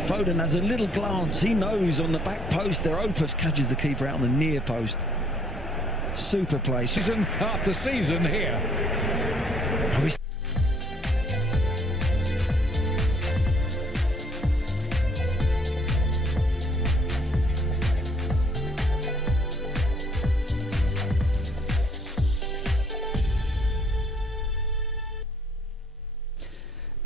Foden has a little glance. He knows on the back post there. Opus catches the keeper out on the near post. Super play. Season after season here.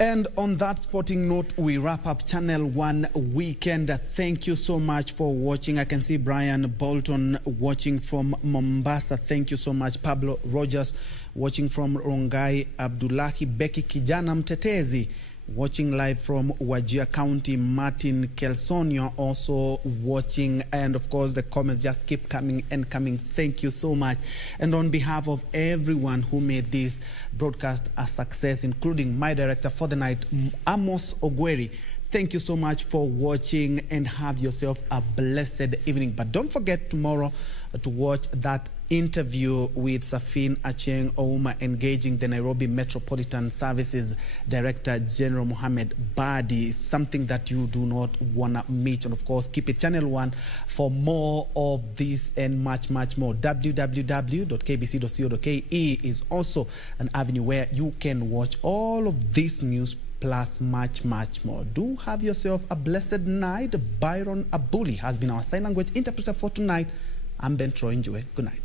And on that sporting note, we wrap up Channel 1 Weekend. Thank you so much for watching. I can see Brian Bolton watching from Mombasa. Thank you so much. Pablo Rogers watching from Rongai. Abdullahi Beki Kijana Mtetezi watching live from Wajir County. Martin Kelsonio also watching, and of course the comments just keep coming and coming. Thank you so much. And on behalf of everyone who made this broadcast a success, including my director for the night, Amos Ogweri, thank you so much for watching, and have yourself a blessed evening. But don't forget tomorrow to watch that interview with Safin Acheng Ouma, engaging the Nairobi Metropolitan Services Director General Mohammed Badi. Something that you do not want to miss. And of course, keep it Channel 1 for more of this and much, much more. www.kbc.co.ke is also an avenue where you can watch all of this news plus much, much more. Do have yourself a blessed night. Byron Abuli has been our sign language interpreter for tonight. I'm Ben Troy Njue. Good night.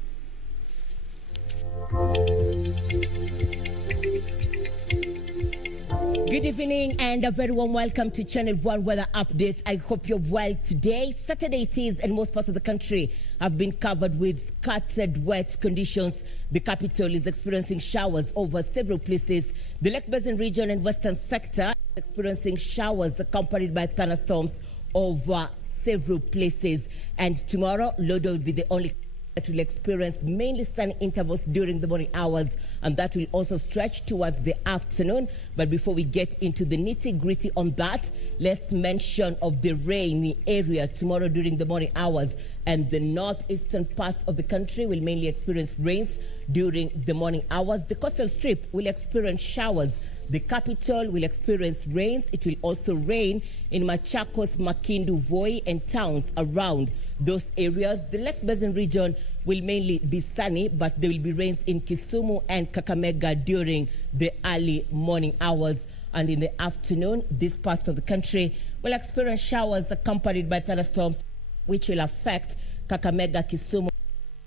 Good evening and a very warm welcome to Channel 1 Weather Updates. I hope you're well today. Saturday it is, and most parts of the country have been covered with scattered wet conditions. The capital is experiencing showers over several places. The Lake Basin region and western sector experiencing showers accompanied by thunderstorms over several places. And tomorrow, Lodo will be the only that will experience mainly sunny intervals during the morning hours, and that will also stretch towards the afternoon. But before we get into the nitty-gritty on that, let's mention of the rainy area tomorrow during the morning hours. And the northeastern parts of the country will mainly experience rains during the morning hours. The coastal strip will experience showers. The capital will experience rains. It will also rain in Machakos, Makindu, Voi, and towns around those areas. The Lake Basin region will mainly be sunny, but there will be rains in Kisumu and Kakamega during the early morning hours. And in the afternoon, these parts of the country will experience showers accompanied by thunderstorms, which will affect Kakamega, Kisumu,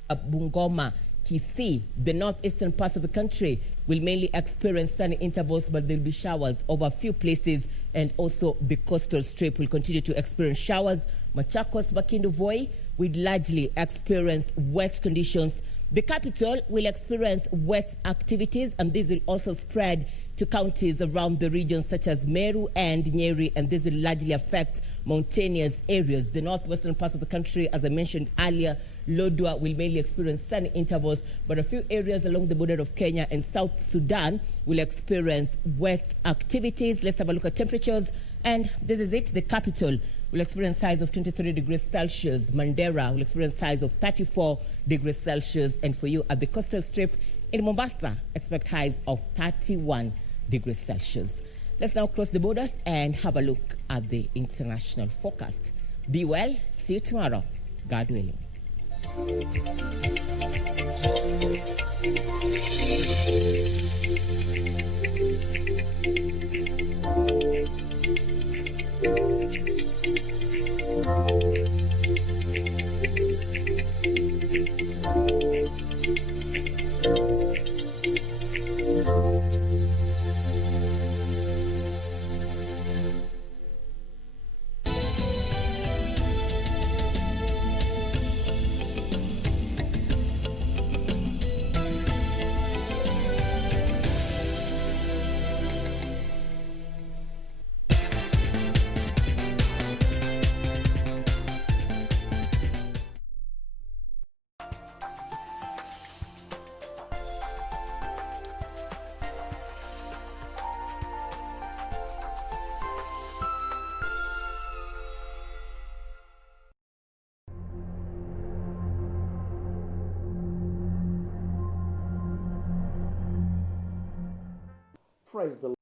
Bungoma, Kisii. The northeastern parts of the country will mainly experience sunny intervals, but there will be showers over a few places, and also the coastal strip will continue to experience showers. Machakos, Makindu, Voi will largely experience wet conditions. The capital will experience wet activities, and this will also spread to counties around the region such as Meru and Nyeri, and this will largely affect mountainous areas. The northwestern parts of the country, as I mentioned earlier, Lodwar will mainly experience sunny intervals, but a few areas along the border of Kenya and South Sudan will experience wet activities. Let's have a look at temperatures, and this is it. The capital will experience highs of 23 degrees Celsius. Mandera will experience highs of 34 degrees Celsius. And for you at the coastal strip in Mombasa, expect highs of 31 degrees Celsius. Let's now cross the borders and have a look at the international forecast. Be well. See you tomorrow. God willing. Praise the Lord.